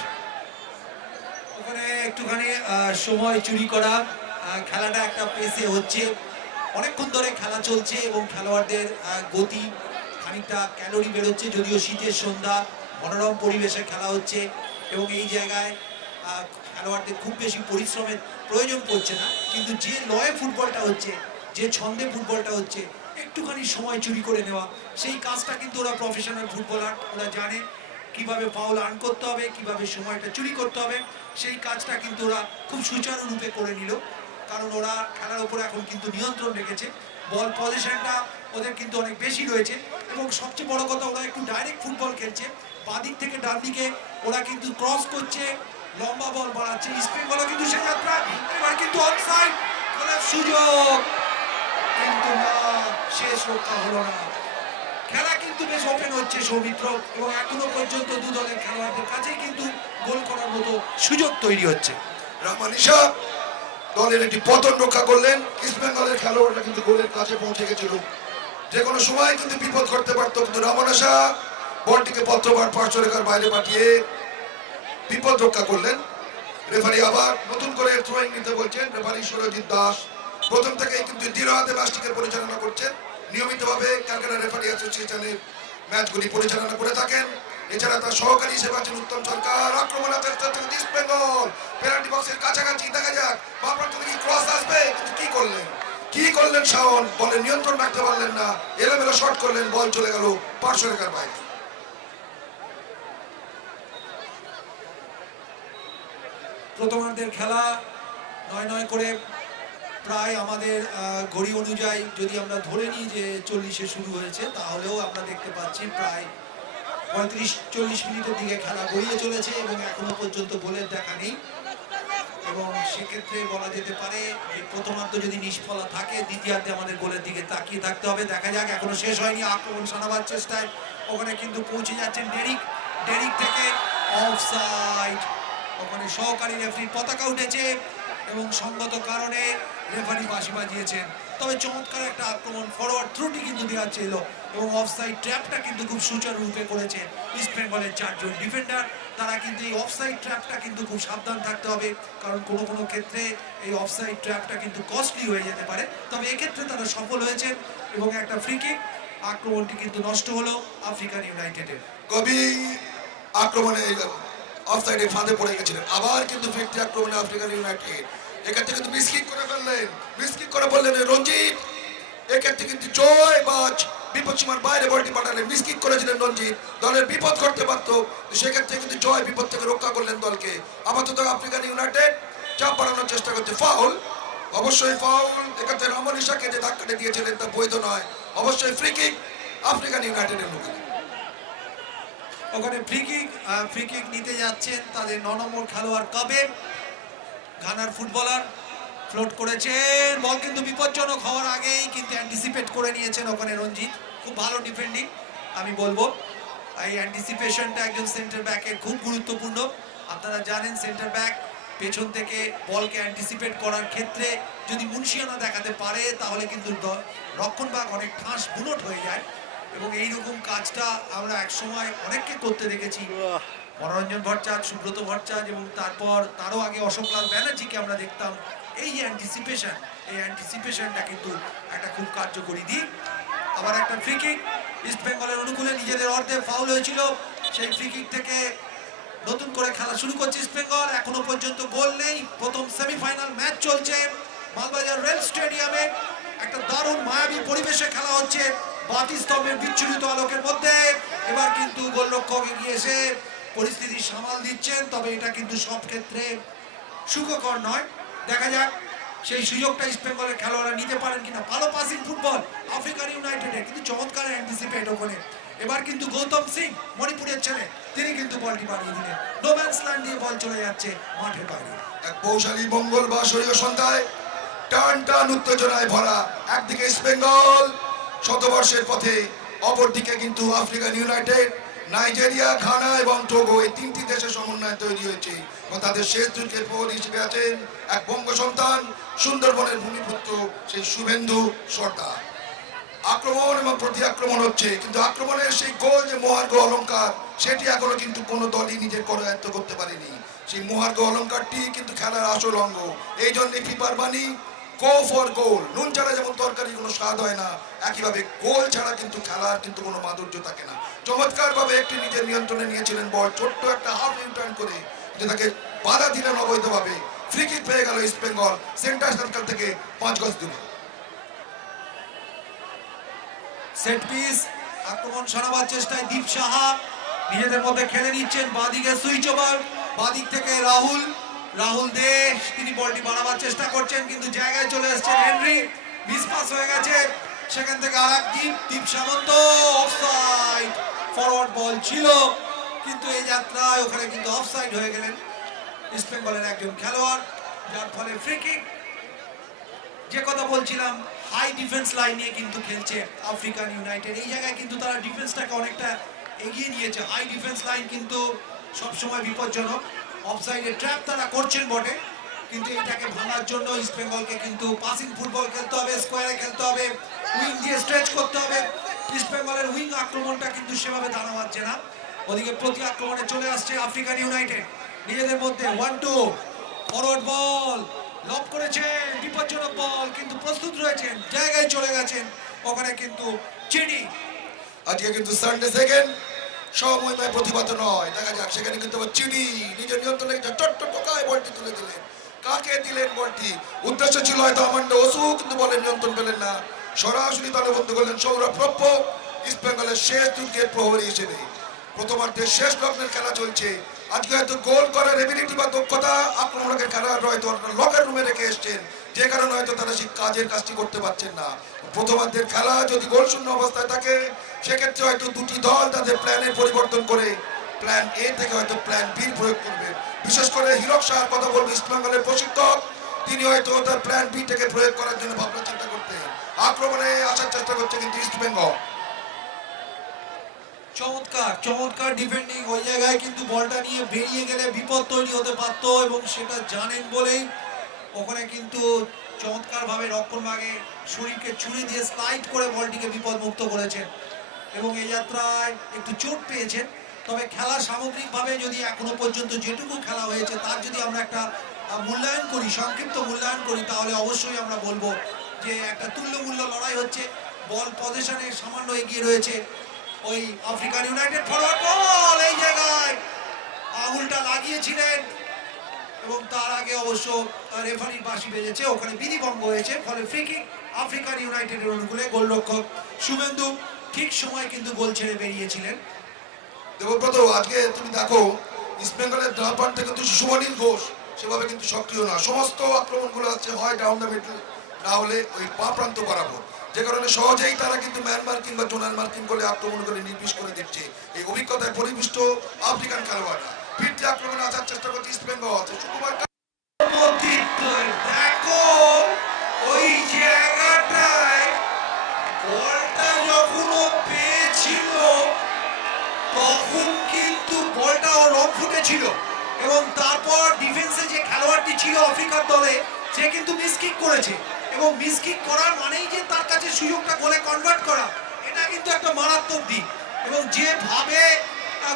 ওখানে একটুখানি সময় চুরি করা, খেলাটা একটা পেসে হচ্ছে, অনেকক্ষণ ধরে খেলা চলছে এবং খেলোয়াড়দের গতি খানিকটা ক্যালোরি বেরোচ্ছে, যদিও শীতের সন্ধ্যা, মনোরম পরিবেশে খেলা হচ্ছে এবং এই জায়গায় খেলোয়াড়দের খুব বেশি পরিশ্রমের প্রয়োজন পড়ছে না, কিন্তু যে লয়ে ফুটবলটা হচ্ছে, যে ছন্দে ফুটবলটা হচ্ছে, একটুখানি সময় চুরি করে নেওয়া, সেই কাজটা কিন্তু ওরা প্রফেশনাল ফুটবলার, ওরা জানে কিভাবে ফাউল আর্ন করতে হবে, কিভাবে সময়টা চুরি করতে হবে, সেই কাজটা কিন্তু ওরা খুব সুচারুরূপে করে নিল, কারণ ওরা খেলার উপরে এখন কিন্তু নিয়ন্ত্রণ রেখেছে, বল পজিশনটা ওদের কিন্তু অনেক বেশি রয়েছে এবং সবচেয়ে বড় কথা ওরা একটু ডাইরেক্ট ফুটবল খেলছে, বাদিক থেকে ডান দিকে ওরা কিন্তু ক্রস করছে, লম্বা বল বাড়াচ্ছে। ইস্ট বেঙ্গল কিন্তু সেই যাত্রা, এবার কিন্তু অফসাইড করার সুযোগ, কিন্তু না, শেষ রক্ষা হলো না। খেলা কিন্তু বেশ ওপেন হচ্ছে সৌমিত্র, এবং এখনো পর্যন্ত দু দলের খেলোয়াড়দের কাছেই কিন্তু গোল করার মতো সুযোগ তৈরি হচ্ছে। রামানিশা দলের একটি পতন রক্ষা করলেন, ইস্ট বেঙ্গলের খেলোয়াড়রা কিন্তু গোলের কাছে পৌঁছে গেছিল, যে কোনো সময় কিন্তু বিপদ করতে পারত, কিন্তু রামানিশা বলটিকে পত্রবার পার্শ্বরেখার বাইরে পাঠিয়ে বিপদ রক্ষা করলেন। রেফারি আবার নতুন করে থ্রোয়িং নিতে বলছেন, রেফারি সুরজিৎ দাস প্রথম থেকেই কিন্তু দৃঢ় হাতে ম্যাচটিকে পরিচালনা করছেন, নিয়মিতভাবে ক্যালকাটা রেফারি অ্যাসোসিয়েশনের ম্যাচগুলি পরিচালনা করে থাকেন। এছাড়া তার সহকারী হিসেবে আছেন উত্তম সরকার। আক্রমণ ইস্ট বেঙ্গল পেনাল্টি বক্সের কাছাকাছি, দেখা যাক বাবার থেকে কি ক্রস আসবে, কিন্তু কি করলেন শাওন, বলে নিয়ন্ত্রণ রাখতে পারলেন না, এলোমেলো শট করলেন, বল চলে গেল পার্শ্বরেখার বাইরে। প্রথমার্ধের খেলা 9-9 করে প্রায় আমাদের ঘড়ি অনুযায়ী যদি আমরা ধরে নিই যে 40-এ শুরু হয়েছে, তাহলেও আমরা দেখতে পাচ্ছি প্রায় 35-40 মিনিটের দিকে খেলা গড়িয়ে চলেছে এবং এখনো পর্যন্ত গোলের দেখা নেই। এবং সেক্ষেত্রে বলা যেতে পারে যে প্রথমার্ধ যদি নিষ্ফলা থাকে, দ্বিতীয়ার্ধে আমাদের গোলের দিকে তাকিয়ে থাকতে হবে। দেখা যাক, এখনো শেষ হয়নি আক্রমণ সানাবার চেষ্টায়। ওখানে কিন্তু পৌঁছে যাচ্ছেন ডেরিক থেকে অফসাইড। ওখানে সহকারী রেফারির পতাকা উঠেছে এবং সঙ্গত কারণে রেফারি বাঁশি বাজিয়েছেন। তবে চমৎকার একটা আক্রমণ, ফরওয়ার্ড থ্রুটি কিন্তু দেওয়া ছিল এবং অফসাইড ট্র্যাপটা কিন্তু খুব সুচারুরূপে করেছে ইস্ট বেঙ্গলের 4 জন ডিফেন্ডার। তারা কিন্তু এই অফসাইড ট্র্যাপটা কিন্তু খুব সাবধান থাকতে হবে, কারণ কোনো ক্ষেত্রে এই অফসাইড ট্র্যাপটা কিন্তু কস্টলি হয়ে যেতে পারে। তবে এক্ষেত্রে তারা সফল হয়েছেন এবং একটা ফ্রি কিক, আক্রমণটি কিন্তু নষ্ট হলো আফ্রিকান ইউনাইটেডের। কবি আক্রমণে অফসাইডে ফাঁদে পড়ে গেছিলেন, আবার কিন্তু ফিরতি আক্রমণে আফ্রিকান ইউনাইটেড এক্ষেত্রে কিন্তু মিসকিক করে ফেললেন রঞ্জিত। এক্ষেত্রে কিন্তু জয় বাজ বিপদ সীমার বাইরে বলটি পাঠালেন, মিসকিক করেছিলেন রঞ্জিত, দলের বিপদ ঘটতে পারত, সেক্ষেত্রে কিন্তু জয় বিপদ থেকে রক্ষা করলেন দলকে। আপাতত আফ্রিকান ইউনাইটেড চাপ বাড়ানোর চেষ্টা করছে, ফাউল, অবশ্যই ফাউল। এক্ষেত্রে রমন ইশাকে যে ধাক্কাটা দিয়েছিলেন তা বৈধ নয়, অবশ্যই ফ্রি কিক আফ্রিকান ইউনাইটেডের লোকেরা। ওখানে ফ্রি কিক নিতে যাচ্ছেন তাদের 9 নম্বর খেলোয়াড় কাবে, ঘানার ফুটবলার, ফ্লোট করেছেন, বল কিন্তু বিপজ্জনক হওয়ার আগেই কিন্তু অ্যান্টিসিপেট করে নিয়েছেন ওখানে রঞ্জিত। খুব ভালো ডিফেন্ডিং আমি বলবো। এই অ্যান্টিসিপেশনটা একজন সেন্টার ব্যাকের খুব গুরুত্বপূর্ণ। আপনারা জানেন সেন্টার ব্যাক পেছন থেকে বলকে অ্যান্টিসিপেট করার ক্ষেত্রে যদি মুনশিয়ানা দেখাতে পারে, তাহলে কিন্তু রক্ষণভাগ অনেক ঠাস বুনট হয়ে যায়। এবং এইরকম কাজটা আমরা একসময় অনেককে করতে দেখেছি, মনোরঞ্জন ভট্টাচার্য, সুব্রত ভট্টাচার্য এবং তারপর তারও আগে অশোকলাল ব্যানার্জিকে আমরা দেখতাম। এই অ্যান্টিসিপেশনটা কিন্তু একটা খুব কার্যকরী দিক। আবার একটা ফ্রি কিক ইস্ট বেঙ্গলের অনুকূলে, নিজেদের অর্ধে ফাউল হয়েছিল, সেই ফ্রি কিক থেকে নতুন করে খেলা শুরু করছে ইস্ট বেঙ্গল। এখনো পর্যন্ত গোল নেই। প্রথম সেমিফাইনাল ম্যাচ চলছে মালবাজার রেল স্টেডিয়ামে। একটা দারুণ মায়াবী পরিবেশে খেলা হচ্ছে, বাতিস্তম্ভের বিচ্ছুরিত আলোকের মধ্যে। এবার কিন্তু গোলরক্ষক এগিয়ে এসে পরিস্থিতি সামাল দিচ্ছেন, তবে এটা কিন্তু সব ক্ষেত্রে সুখকর নয়। দেখা যাক সেই সুযোগটা ইস্ট বেঙ্গলের খেলোয়াড়রা নিতে পারেন কিনা। ভালো পাসিং ফুটবল আফ্রিকান ইউনাইটেডের, কিন্তু চমৎকার অ্যান্টিসিপেট ওখানে। এবার কিন্তু গৌতম সিং, মণিপুরের ছেলে, তিনি কিন্তু বলটি বাড়িয়ে দিলেন। নো ম্যানস ল্যান্ড দিয়ে বল চলে যাচ্ছে মাঠের বাইরে। এক পৌষালী মঙ্গল বা শরীয় সন্ধ্যায় টান উত্তেজনায় ভরা, একদিকে ইস্ট বেঙ্গল শতবর্ষের পথে, অপরদিকে কিন্তু আফ্রিকান ইউনাইটেড। নাইজেরিয়া, ঘানা এবং টোগো, এই 3টি দেশের সমন্বয় তৈরি হয়েছে এবং তাদের শেষ দুর্গের প্রহরী হিসেবে আছেন এক বঙ্গ সন্তান, সুন্দরবনের ভূমিপুত্র সেই শুভেন্দু সর্দার। আক্রমণ এবং প্রতি আক্রমণ হচ্ছে, কিন্তু আক্রমণের সেই গোল যে মহার্ঘ অলঙ্কার, সেটি এখনো কিন্তু কোনো দলই নিজের করায়ত্ত করতে পারেনি। সেই মহার্ঘ অলঙ্কারটি কিন্তু খেলার আসল অঙ্গ। এই জন্য ফিফার বাণী, গো ফর গোল। নুন ছাড়া যেমন তরকারি কোনো স্বাদ হয় না, একইভাবে গোল ছাড়া কিন্তু খেলার কিন্তু কোনো মাধুর্য থাকে না। চমৎকারভাবে একটি নিজের নিয়ন্ত্রণে নিয়েছিলেন বল, ছোট্ট একটা হাফ ইউটার্ন করে, কিন্তু তাকে বাধা দিলেন অবৈধভাবে। ফ্রি কিক পেয়ে গেল ইস্ট বেঙ্গল সেন্টার সার্কেল থেকে 5 গজ দূরে। সেট পিস, আক্রমণ সারাবার চেষ্টায় দীপ সাহা নিজেদের মধ্যে খেলে নিচ্ছেন। বাঁদিকে সুইচ ওভার, বাঁদিক থেকে রাহুল দেশ, তিনি বলটি বাড়াবার চেষ্টা করছেন, কিন্তু জায়গায় চলে এসেছেন হেনরি, মিসপাস হয়ে গেছে। সেখান থেকে আরেক দীপ সামন্ত, অফসাইড। ফরওয়ার্ড বল ছিল, কিন্তু এই যাত্রায় ওখানে কিন্তু অফসাইড হয়ে গেলেন ইস্ট বেঙ্গলের একজন খেলোয়াড়, যার ফলে ফ্রি কিক। যে কথা বলছিলাম, হাই ডিফেন্স লাইন নিয়ে কিন্তু খেলছে আফ্রিকান ইউনাইটেড। এই জায়গায় কিন্তু তারা ডিফেন্সটাকে অনেকটা এগিয়ে নিয়েছে। হাই ডিফেন্স লাইন কিন্তু সবসময় বিপজ্জনক। অফসাইডে ট্র্যাপ তারা করছেন বটে, কিন্তু এটাকে ভাঙার জন্য ইস্ট বেঙ্গলকে কিন্তু পাসিং ফুটবল খেলতে হবে, স্কোয়ারে খেলতে হবে, উইং দিয়ে স্ট্রেচ করতে হবে। ইস্ট বেঙ্গলের উইং আক্রমণটা কিন্তু সেভাবে দানা বাঁধছে না। ওদিকে প্রতি আক্রমণে চলে আসছে আফ্রিকান ইউনাইটেড। নিজেদের মধ্যে 1-2, ফরওয়ার্ড বল লব করেছেন, বিপজ্জনক বল, কিন্তু প্রস্তুত রয়েছেন, জায়গায় চলে গেছেন। ওখানে কিন্তু চিনি আজকে কিন্তু সানডে সেকেন্ড সময় প্রতিবাদ নয়, দেখা যাক সেখানে কিন্তু আবার চিড়ি নিজের নিয়ন্ত্রণে চট্ট টোকায় বলটি তুলে দিলেন। কাকে দিলেন বলটি? উদ্দেশ্য ছিল হয়তো আমান্ড ওসু, কিন্তু বলেন নিয়ন্ত্রণ পেলেন না, সরাসরি দলবন্ধু করলেন সৌরভ প্রপ্য ইস্ট বেঙ্গলের শেষ দুর্গের প্রহরী হিসেবে। প্রথমার্ধের শেষ লগ্নের খেলা চলছে। আজকে হয়তো গোল করার এবিলিটি বা দক্ষতা আক্রমণের খেলোয়াড় হয়তো লকার রুমে রেখে এসছেন, যে কারণে হয়তো তারা সেই কাজের কাজটি করতে পারছেন না। প্রথমার্ধের খেলা যদি গোল শূন্য অবস্থায় থাকে, সেক্ষেত্রে হয়তো দুটি দল তাদের প্ল্যানের পরিবর্তন করে প্ল্যান এ থেকে হয়তো প্ল্যান বি প্রয়োগ করবেন। বিশেষ করে হিরক শাহর কথা বলবো, ইস্ট বেঙ্গলের প্রশিক্ষক, তিনি হয়তো তার প্ল্যান বি থেকে প্রয়োগ করার জন্য ভাবনা চিন্তা করতেন। আক্রমণে আসার চেষ্টা করছে কিন্তু ইস্ট বেঙ্গল। চমৎকার চমৎকার ডিফেন্ডিং। ওই জায়গায় কিন্তু বলটা নিয়ে বেরিয়ে গেলে বিপদ তৈরি হতে পারতো, এবং সেটা জানেন বলেই ওখানে কিন্তু চমৎকার ভাবে রক্ষণভাগে শরীরকে ছুরি দিয়ে স্লাইড করে বলটিকে বিপদ মুক্ত করেছেন, এবং এই যাত্রায় একটু চোট পেয়েছেন। তবে খেলা সামগ্রিকভাবে যদি এখনো পর্যন্ত যেটুকু খেলা হয়েছে তার যদি আমরা একটা মূল্যায়ন করি, সংক্ষিপ্ত মূল্যায়ন করি, তাহলে অবশ্যই আমরা বলবো যে একটা তুল্যমূল্য লড়াই হচ্ছে। বল পজিশনে সামান্য এগিয়ে রয়েছে ওই আফ্রিকান ইউনাইটেড ফরওয়ার্ড। বল এই জায়গায় আঙুলটা লাগিয়েছিলেন, এবং তার আগে অবশ্য রেফারির বাঁশি বেজেছে, ওখানে বিধিভঙ্গ হয়েছে, ফলে ফ্রি কিক আফ্রিকান ইউনাইটেডের অনুকূলে। গোলরক্ষক শুভেন্দু ঠিক সময় কিন্তু গোল ছেড়ে বেরিয়েছিলেন। দেবব্রত, আজকে তুমি দেখো ইস্ট বেঙ্গলের ডান প্রান্ত থেকে কিন্তু সুমনীল ঘোষ সেভাবে কিন্তু সক্রিয় না। সমস্ত আক্রমণগুলো আছে হয় ডাউন দ্য মিডল, না হলে ওই পা প্রান্ত বরাবর, যে কারণে সহজেই তারা কিন্তু ম্যান মার্কিং বা জোনাল মার্কিং করে আক্রমণ করে নির্বিষ করে দিচ্ছে। এই অভিজ্ঞতায় পরিপুষ্ট আফ্রিকান খেলোয়াড়রা ফিরতে আক্রমণে আসার চেষ্টা করছে ইস্ট বেঙ্গল। সুকুমার দেখো ওই জায়গাটায় বলটা যখন ও পেয়েছিল তখন কিন্তু বলটা ও রং ফুটেছিল, এবং তারপর ডিফেন্সে যে খেলোয়াড়টি ছিল আফ্রিকার দলে সে কিন্তু মিসকিক করেছে, এবং মিসকিক করার মানেই যে তার কাছে সুযোগটা গোলে কনভার্ট করা, এটা কিন্তু একটা মারাত্মক দিক। এবং যেভাবে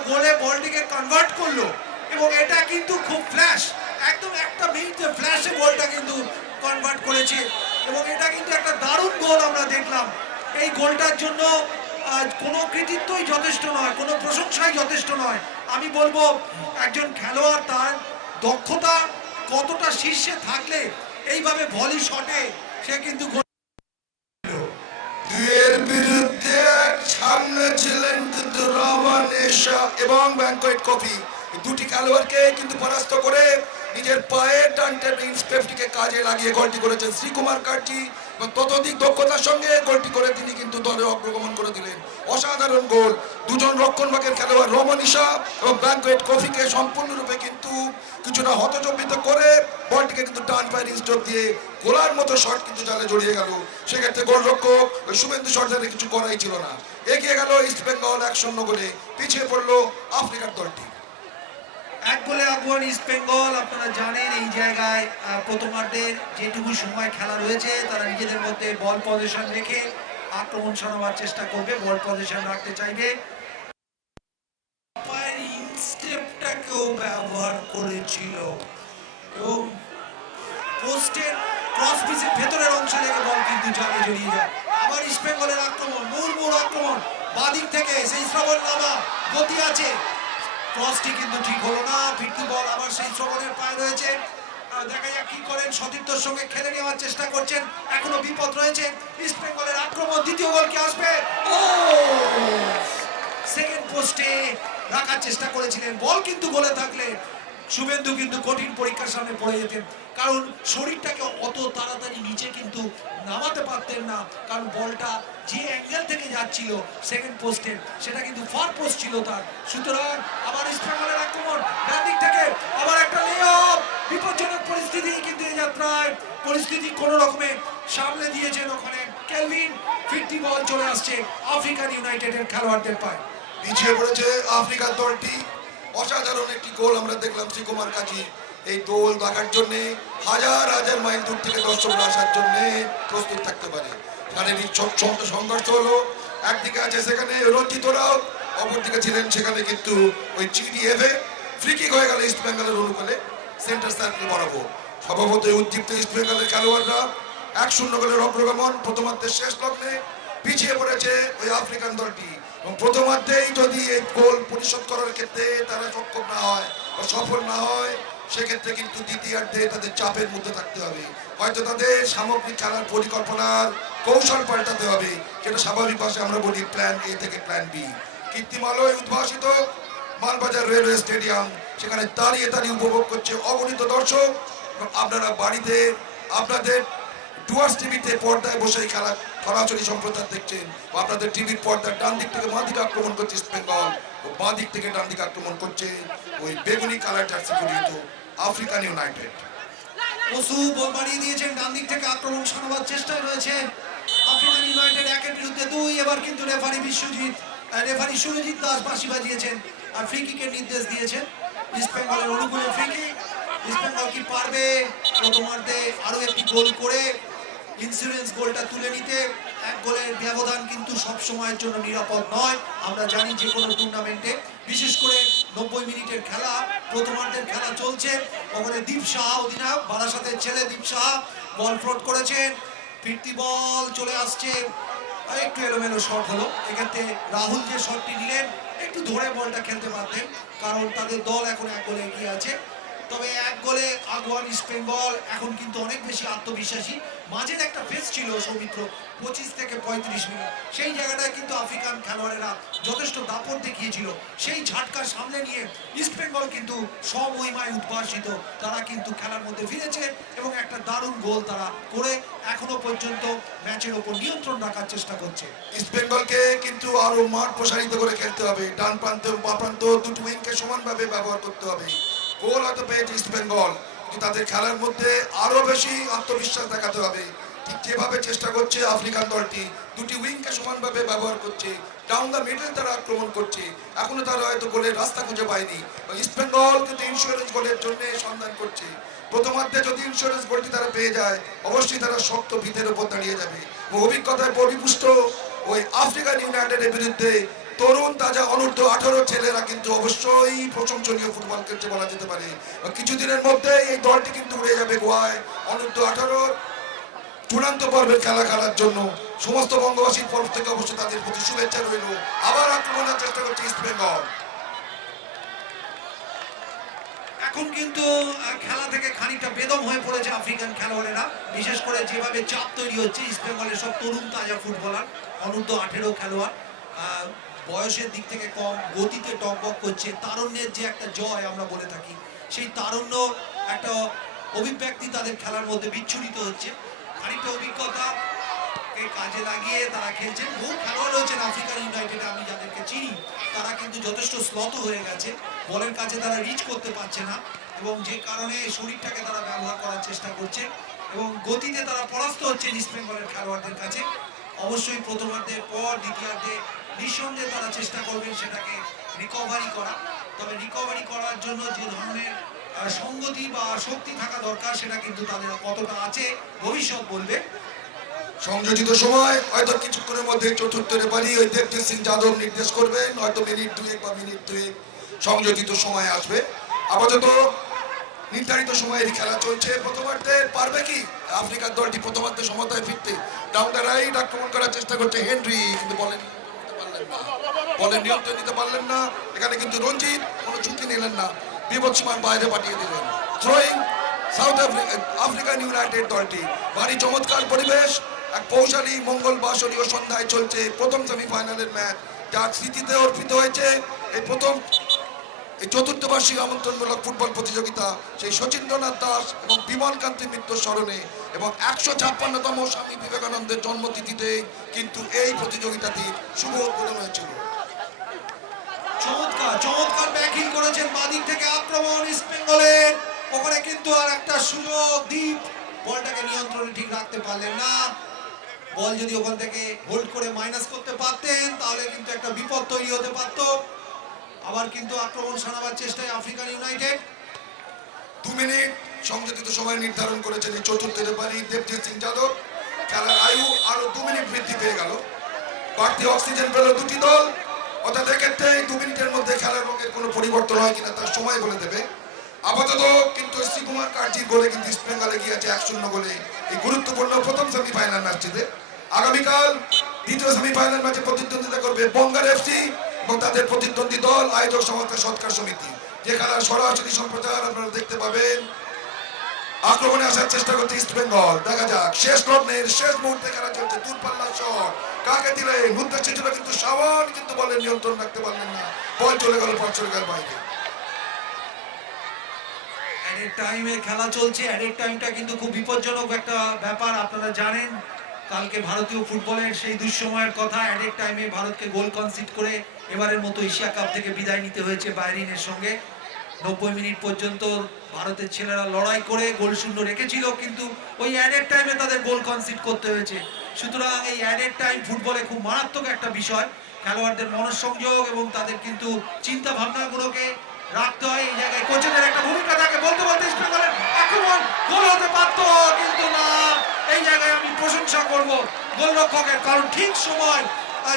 গোলে বলটিকে কনভার্ট করলো, এবং এটা কিন্তু খুব ফ্ল্যাশ, একদম একটা মিনিটে ফ্ল্যাশে বলটা কিন্তু কনভার্ট করেছে, এবং এটা কিন্তু একটা দারুণ গোল আমরা দেখলাম। এই গোলটার জন্য কোনো কৃতিত্বই যথেষ্ট নয়, কোনো প্রশংসাই যথেষ্ট নয়। আমি বলবো একজন খেলোয়াড় তার দক্ষতা কতটা শীর্ষে থাকলে এইভাবে ভলি শটে সে কিন্তু দুয়ের বিরুদ্ধে সামনে ছিলেন কিন্তু রহমান এশা এবং ব্যাংকয়েট কফি, দুটি খেলোয়াড়কে কিন্তু পরাস্ত করে নিজের পায়ের টানটের স্পেফটিকে কাজে লাগিয়ে গোলটি করেছেন শ্রীকুমার কার্জি, এবং ততোধিক দক্ষতার সঙ্গে গোলটি করে তিনি কিন্তু দলে অগ্রগমন করে দিলেন। অসাধারণ গোল। দুজন রক্ষণভাগের খেলোয়াড় রহমান ইশা এবং ব্যাংকয়েট কফিকে সম্পূর্ণরূপে কিন্তু কিছুটা হতচম্বিত করে বলটিকে কিন্তু ডান পায়ের স্ট্রোক দিয়ে গোলার মতো শট কিন্তু জালে জড়িয়ে গেল। সেক্ষেত্রে গোলরক্ষক শুভেন্দু সর্দারের কিছু করাই ছিল না। এগিয়ে গেল ইস্ট বেঙ্গল 1-0 গোলে, পিছিয়ে পড়লো আফ্রিকার দলটি। এক গোলে আগুয়ান ইস্ট বেঙ্গল। আপনারা জানেন এই জায়গায় প্রথমার্ধের যেটুকু সময় খেলা রয়েছে তারা নিজেদের মধ্যে বল পজিশন রেখে আক্রমণ সারাবার চেষ্টা করবে, বল পজিশন রাখতে চাইবে। ইনস্টেপটাকেও ব্যবহার করেছিল, এবং পোস্টের ক্রস পিসের ভেতরের অংশে লেগে বল কিন্তু জালে জড়িয়ে যায়। আবার ইস্ট বেঙ্গলের আক্রমণ, মুড়মুড় আক্রমণ বাদিক থেকে, সেই শ্রবণ নামা গতি আছে, ক্রসটি কিন্তু ঠিক হলো না। ফিরতি বল আবার সেই শ্রবণের পায়ে রয়েছে, দেখা যাক কি করেন। সতীর্থর সঙ্গে খেলে নেওয়ার চেষ্টা করছেন, এখনো বিপদ রয়েছে। ইস্ট বেঙ্গলের আক্রমণ, দ্বিতীয় বল কি আসবে? ও সেকেন্ড পোস্টে রাখার চেষ্টা করেছিলেন, বল কিন্তু গোলে থাকলে শুভেন্দু কিন্তু কঠিন পরীক্ষার সামনে পড়ে যেতেন, কারণ শরীরটাকে অত তাড়াতাড়ি নিচে কিন্তু নামাতে পারতেন না, কারণ বলটা যে অ্যাঙ্গেল থেকে যাচ্ছিল সেকেন্ড পোস্টে সেটা কিন্তু ফার পোস্ট ছিল তার। সুতরাং আবার ইস্ট বেঙ্গলের আক্রমণ ডান দিক থেকে, আবার একটা লেঅফ। বিপজ্জনক পরিস্থিতি, কিন্তু এই যাত্রায় পরিস্থিতি কোনো রকমে সামলে দিয়েছেন ওখানে কেলভিন। ফিরতি বল চলে আসছে আফ্রিকান ইউনাইটেডের খেলোয়াড়দের পায়। পিছিয়ে পড়েছে আফ্রিকার দলটি। অসাধারণ একটি গোল আমরা দেখলাম শ্রীকুমার কাজী। এই গোল দেখার জন্য হাজার হাজার মাইল দূর থেকে দর্শকরা আসার জন্য প্রস্তুত থাকতে পারে। শারীরিক সংঘর্ষ হলো, একদিকে আছে সেখানে রঞ্জিত রাও, অপরদিকে ছিলেন সেখানে কিন্তু ওই চিডিএফে। ফ্রি কিক হয়ে গেল ইস্ট বেঙ্গলের অনুকূলে সেন্টার সার্কেল বরাবর। স্বভাবতই উদ্দীপ্ত ইস্ট বেঙ্গলের খেলোয়াড়রা 1-0 গোলের অগ্রগমন। প্রথমার্ধের শেষ লগ্নে পিছিয়ে পড়েছে ওই আফ্রিকান দলটি। এবং প্রথমার্ধেই যদি এই গোল পরিশোধ করার ক্ষেত্রে তারা সক্ষম না হয় বা সফল না হয়, সেক্ষেত্রে কিন্তু দ্বিতীয়ার্ধে তাদের চাপের মধ্যে থাকতে হবে। হয়তো তাদের সামগ্রিক খেলার পরিকল্পনার কৌশল পাল্টাতে হবে, যেটা স্বাভাবিক ভাষায় আমরা বলি প্ল্যান এ থেকে প্ল্যান বি। কৃত্রিম আলোয় উদ্ভাসিত মানবাজার রেলওয়ে স্টেডিয়াম, সেখানে দাঁড়িয়ে দাঁড়িয়ে উপভোগ করছে অগণিত দর্শক। এবং আপনারা বাড়িতে আপনাদের ডুয়ার্স টিভিতে পর্দায় বসে খেলা সরাসরি সম্প্রচার দেখছেন, আপনাদের টিভির পর্দার ডান দিক থেকে বাঁ দিকে আক্রমণ করছে ইস্ট বেঙ্গল, ও বাঁ দিক থেকে ডান দিকে আক্রমণ করছে ওই বেগুনি কালার জার্সি পরিহিত আফ্রিকান ইউনাইটেড। ওসু বল বাড়িয়ে দিয়েছেন, ডান দিক থেকে আক্রমণ সারাবার চেষ্টায় রয়েছে আফ্রিকান ইউনাইটেড 1-এর বিরুদ্ধে 2। এবার কিন্তু রেফারি সুরজিৎ দাস বাঁশি বাজিয়েছেন আর ফ্রি কিকের নির্দেশ দিয়েছেন ইস্ট বেঙ্গলের অনুকূলে। ফ্রি কিক, ইস্ট বেঙ্গল কি পারবে প্রথমার্ধে আরো একটি গোল করে ইন্স্যুরেন্স গোলটা তুলে নিতে? 1 গোলের ব্যবধান কিন্তু সব সময়ের জন্য নিরাপদ নয়। আমরা জানি যে কোনো টুর্নামেন্টে, বিশেষ করে 90 মিনিটের খেলা, প্রথমার্ধের খেলা চলছে। ওখানে দীপ সাহা অধিনায়ক, বারাসাতের ছেলে দীপ সাহা বল ফ্লোট করেছেন, ফিরতি বল চলে আসছে, একটু এলোমেলো শট হলো। এক্ষেত্রে রাহুল যে শটটি নিলেন একটু ধরে বলটা খেলতে পারতেন, কারণ তাদের দল এখন 1 গোলে এগিয়ে আছে। তবে 1 গোলে আগুয়ান ইস্ট বেঙ্গল এখন কিন্তু অনেক বেশি আত্মবিশ্বাসী। মাঝের একটা ফেস ছিল সৌমিত্র 25 থেকে 35 মিনিট, সেই জায়গাটায় কিন্তু আফ্রিকান খেলোয়াড়েরা যথেষ্ট দাপট দেখিয়েছিল। সেই ঝাটকা সামনে নিয়ে ইস্ট বেঙ্গল কিন্তু স্বমহিমায় উদ্ভাসিত, তারা কিন্তু খেলার মধ্যে ফিরেছে এবং একটা দারুণ গোল তারা করে এখনো পর্যন্ত ম্যাচের ওপর নিয়ন্ত্রণ রাখার চেষ্টা করছে। ইস্ট বেঙ্গলকে কিন্তু আরো মাঠ প্রসারিত করে খেলতে হবে, ডান প্রান্ত বাম প্রান্ত দুটো উইংকে সমানভাবে ব্যবহার করতে হবে। গোল হয়তো পেয়েছে ইস্ট বেঙ্গল, কিন্তু তাদের খেলার মধ্যে আরো বেশি আত্মবিশ্বাস দেখাতে হবে। ঠিক যেভাবে চেষ্টা করছে আফ্রিকান দলটি, দুটি উইংকে সমানভাবে ব্যবহার করছে, ডাউন দ্য মিডল তারা আক্রমণ করছে, এখনো তারা হয়তো গোলের রাস্তা খুঁজে পায়নি। ইস্ট বেঙ্গল কিন্তু ইন্স্যুরেন্স গোলের জন্য সন্ধান করছে। প্রথমার্ধে যদি ইন্স্যুরেন্স গোলটি তারা পেয়ে যায়, অবশ্যই তারা শক্ত ভিতের উপর দাঁড়িয়ে যাবে। অভিজ্ঞতায় পরিপুষ্ট ওই আফ্রিকান ইউনাইটেডের বিরুদ্ধে তরুণ তাজা অনূর্ধ্ব 18 ছেলেরা কিন্তু অবশ্যই প্রশংসনীয় ফুটবল খেলছে বলা যেতে পারে। কিছুদিনের মধ্যে এই দলটি কিন্তু উড়ে যাবে গোয়ায় অনূর্ধ্ব 18 চূড়ান্ত পর্বের খেলা খেলার জন্য। সমস্ত বঙ্গবাসীর পক্ষ থেকে অবশ্যই তাদের প্রতি শুভেচ্ছা রইল। আবার আক্রমণের চেষ্টা করছে ইস্ট বেঙ্গল। এখন কিন্তু খেলা থেকে খানিকটা বেদম হয়ে পড়েছে আফ্রিকান খেলোয়াড়েরা, বিশেষ করে যেভাবে চাপ তৈরি হচ্ছে। ইস্ট বেঙ্গলের সব তরুণ তাজা ফুটবলার, অনূর্ধ্ব 18 খেলোয়াড়, বয়সের দিক থেকে কম, গতিতে টকবক করছে, তারুণ্যের যে একটা জয় আমরা বলে থাকি, সেই তারুণ্য একটা অভিব্যক্তি তাদের খেলার মধ্যে বিচ্ছুরিত হচ্ছে। খানিকটা অভিজ্ঞতা কাজে লাগিয়ে তারা খেলছেন। বহু খেলোয়াড় রয়েছেন আফ্রিকান ইউনাইটেডে, আমি যাদেরকে চিনি, তারা কিন্তু যথেষ্ট স্লত হয়ে গেছে, বলের কাছে তারা রিচ করতে পারছে না, এবং যে কারণে শরীরটাকে তারা ব্যবহার করার চেষ্টা করছে এবং গতিতে তারা পরাস্ত হচ্ছে ইস্ট বেঙ্গলের খেলোয়াড়দের কাছে। অবশ্যই প্রথমার্ধের পর দ্বিতীয়ার্ধে নিঃসন্দেহে তারা চেষ্টা করবেন সেটাকে রিকভারি করা। তবে রিকভারি করার জন্য যে ধরনের সংগতি বা শক্তি থাকা দরকার, সেটা কিন্তু তাদের কতটা আছে ভবিষ্যৎ বলবে। সংযোজিত সময় হয়তো কিছুক্ষণের মধ্যে চতুর্থ রেফারি ওই দেবজিৎ সিং যাদব নির্দেশ করবেন, হয়তো মিনিট 2 বা মিনিট 2 সংযোজিত সময় আসবে। আপাতত নির্ধারিত সময়ের খেলা চলছে। প্রথমার্ধে পারবে কি আফ্রিকার দলটি প্রথমার্ধে সমতায় ফিরতে? ডাউন দ্য রাইট আক্রমণ করার চেষ্টা করছে হেনরি, কিন্তু বলের নিয়ন্ত্রণ নিতে পারলেন না। এখানে কিন্তু রঞ্জিত কোনো ঝুঁকি নিলেন না, বিপদসীমার বাইরে পাঠিয়ে দিলেন। থ্রোয়িং সাউথ আফ্রিকান ইউনাইটেড দলটি, ভারী চমৎকার পরিবেশ। এক পৌশালী মঙ্গল বাসরীয় সন্ধ্যায় চলছে প্রথম সেমিফাইনালের ম্যাচ, যার স্মৃতিতে অর্পিত হয়েছে এই চতুর্থ বার্ষিক আমন্ত্রণমূলক ফুটবল প্রতিযোগিতা। সেই শচীন্দ্রনাথ দাস এবং বিমল কান্তি মিত্র স্মরণে এবং 156তম স্বামী বিবেকানন্দের জন্মতিথিতে কিন্তু এই প্রতিযোগিতাটি শুভ উদ্বোধন হয়েছিল। চমৎকার ব্যাকিং করেছেন বাদিক থেকে আক্রমণ ইস্ট বেঙ্গলের। ওখানে কিন্তু আর একটা সুযোগ, দ্বীপ বলটাকে নিয়ন্ত্রণে ঠিক রাখতে পারলেন না। বল যদি ওখান থেকে হোল্ড করে মাইনাস করতে পারতেন, তাহলে কিন্তু একটা বিপদ তৈরি হতে পারত। আবার কিন্তু আক্রমণ সানাবার চেষ্টায় আফ্রিকান ইউনাইটেড। 2 মিনিট সংযোজিত সময় নির্ধারণ করেছেন এই চতুর্থ রেফারি দেবজিৎ সিং যাদব। খেলার আয়ু আরো 2 মিনিট বৃদ্ধি পেয়ে গেল, বাড়তি অক্সিজেন পেল দুটি দল। অর্থাৎ এক্ষেত্রে এই 2 মিনিটের মধ্যে খেলার রঙের কোনো পরিবর্তন হয় কিনা তার সময় বলে দেবে। আপাতত কিন্তু শ্রীকুমার কার্জির গোলে কিন্তু ইস্ট বেঙ্গল এগিয়ে আছে 1-0 গোলে এই গুরুত্বপূর্ণ প্রথম সেমিফাইনাল ম্যাচটিতে। আগামীকাল দ্বিতীয় সেমিফাইনাল ম্যাচে প্রতিদ্বন্দ্বিতা করবে বঙ্গাল এফসি এবং তাদের প্রতিদ্বন্দ্বী দল আয়োজক সংস্থা সৎকার সমিতি। যে খেলার সরাসরি সম্প্রচার আপনারা দেখতে পাবেন। আক্রমণে আসার চেষ্টা করছে ইস্ট বেঙ্গল, দেখা যাক শেষ লগ্নের শেষ মুহূর্তে খেলা চলছে, দূরপাল্লার শট কাকে দিলেন, উদ্দেশ্য ছিল কিন্তু শাওন, কিন্তু বলের নিয়ন্ত্রণ রাখতে পারলেন না, বল চলে গেল পাঁচশোর বাইরে। অ্যাডেড টাইমে খেলা চলছে। অ্যাডেড টাইমটা কিন্তু খুব বিপজ্জনক একটা ব্যাপার, আপনারা জানেন। কালকে ভারতীয় ফুটবলের সেই দুঃসময়ের কথা, অ্যাডেড টাইমে ভারতকে গোল কনসিড করে এবারের মতো এশিয়া কাপ থেকে বিদায় নিতে হয়েছে বাহরিনের সঙ্গে। 90 মিনিট পর্যন্ত ভারতের ছেলেরা লড়াই করে গোল শূন্য রেখেছিল, কিন্তু ওই অ্যাডেড টাইমে তাদের গোল কনসিড করতে হয়েছে। সুতরাং এই অ্যাডেড টাইম ফুটবলে খুব মারাত্মক একটা বিষয়। খেলোয়াড়দের মনঃসংযোগ এবং তাদের কিন্তু চিন্তা ভাবনাগুলোকে রাখতে হয়। এই জায়গায় কোচের একটা ভূমিকা থাকে। বলতে বলতে ইস্ট বেঙ্গলের আক্রমণ গোল হতে পারত, কিন্তু না। এই জায়গায় আমি প্রশংসা করব গোলরক্ষকের, কারণ ঠিক সময়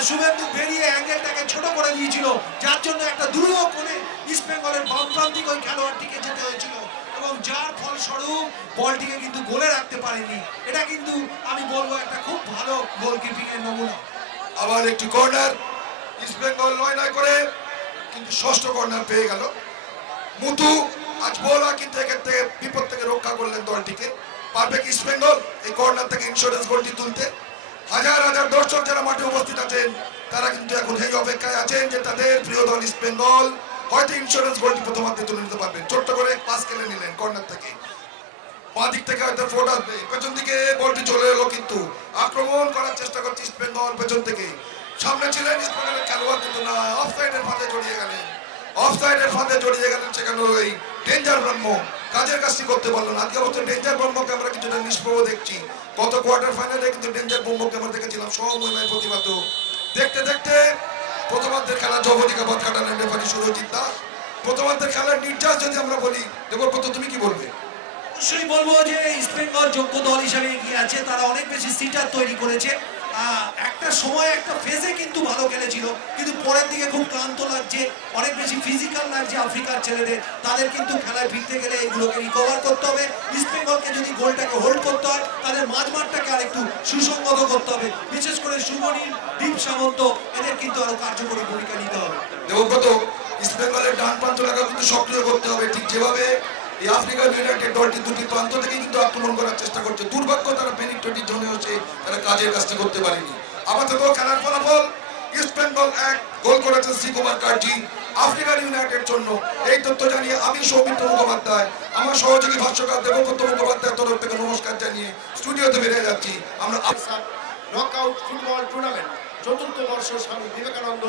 শুভেন্দু বেরিয়ে অ্যাঙ্গেলটাকে ছোট করে দিয়েছিল, যার জন্য একটা দুর্লভ কোণে ইস্ট বেঙ্গলের বামপ্রান্তিক ওই খেলোয়াড়টিকে যেতে হয়েছিল এবং যার ফলস্বরূপ বলটিকে কিন্তু গোলে রাখতে পারেনি। এটা কিন্তু আমি বলবো একটা খুব ভালো গোলকিপিং এর নমুনা। আবার একটি কর্নার, ইস্ট বেঙ্গল 9 করে কিন্তু ষষ্ঠ কর্নার পেয়ে গেল। মুতু আজ বোলা কিন্তু এক্ষেত্রে বিপদ থেকে রক্ষা করলেন দলটিকে। পারবে কি ইস্ট বেঙ্গল এই কর্নার থেকে ইন্স্যুরেন্স গোলটি তুলতে? হাজার হাজার দর্শক যারা মাঠে উপস্থিত আছেন তারা কিন্তু এখন এই অপেক্ষায় আছেন যে তাদের প্রিয় দল ইস্ট বেঙ্গল হয়তো ইন্স্যুরেন্স গোলটি প্রথমার্ধে তুলে নিতে পারবেন। ছোট্ট করে পাস খেলে নিলেন কর্নার থেকে, বাঁ দিক থেকে হয়তো ফোট আসবে, পেছন দিকে বলটি চলে এলো, কিন্তু আক্রমণ করার চেষ্টা করছে ইস্ট বেঙ্গল পেছন থেকে। সামনে ছিলেন ইস্ট বেঙ্গলের খেলোয়াড়, কিন্তু না, অফসাইডের ফাঁদে জড়িয়ে গেলেন। অফসাইডের ফাঁদে জড়িয়ে গেলেন সেখানে ওই ডেঞ্জার ব্রহ্ম, কাজের কাজটি করতে পারলো না। আজকে অবশ্য ডেঞ্জার ব্রহ্মকে আমরা কিছুটা নিষ্প্রভ দেখছি। গত কোয়ার্টার ফাইনালে কিন্তু ডেঞ্জার ব্রহ্মকে আমরা দেখেছিলাম সমন্বয় প্রতিবাদ। দেখতে দেখতে প্রথমার্ধের খেলা জবনিকা পথ কাটালেন রেফারি সুরজিৎ দাস। প্রথমার্ধের খেলার নির্যাস যদি আমরা বলি, দেবব্রত তুমি কি বলবে? অবশ্যই বলবো যে ইস্ট বেঙ্গল যোগ্য দল হিসাবে এগিয়ে আছে। তারা অনেক বেশি সিটার তৈরি করেছে। একটা সময় একটা ফেজে কিন্তু ভালো খেলেছিল, কিন্তু পরের দিকে খুব ক্লান্ত লাগছে, অনেক বেশি ফিজিক্যাল লাগছে আফ্রিকার ছেলেদের। তাদের কিন্তু খেলায় ফিরতে গেলে এগুলোকে রিকভার করতে হবে। ইস্ট বেঙ্গলকে যদি গোলটাকে হোল্ড করতে হয়, তাদের মাঝমাঠটাকে আরেকটু সুসংগত করতে হবে। বিশেষ করে শুভনীল, দীপ সামন্ত, এদের কিন্তু আরো কার্যকরী ভূমিকা নিতে হবে। দেবব্রত, ইস্ট বেঙ্গলের ডান প্রান্ত লাগা কিন্তু সক্রিয় করতে হবে, ঠিক যেভাবে এই আফ্রিকান ইউনাইটেড দলটি দুটি প্রান্ত থেকে কিন্তু আক্রমণ করার চেষ্টা করছে। দুর্ভাগ্য তারা পেনিট্রেটিভ জোনে হচ্ছে, তারা কাজের কাজটা করতে পারেনি। আপাতত খেলার ফলাফল ইস্ট বেঙ্গল 1 গোল করেছেন শ্রী কুমার কার্জি আফ্রিকান ইউনাইটেড জন্য। এই তথ্য জানিয়ে আমি সৌমিত্র মুখোপাধ্যায়, আমার সহযোগী ভাষ্যকার দেবব্রত মুখোপাধ্যায়ের তরফ থেকে নমস্কার জানিয়ে স্টুডিওতে বেরিয়ে যাচ্ছি। আমরা নকআউট ফুটবল টুর্নামেন্ট 4th বর্ষ স্বামী বিবেকানন্দ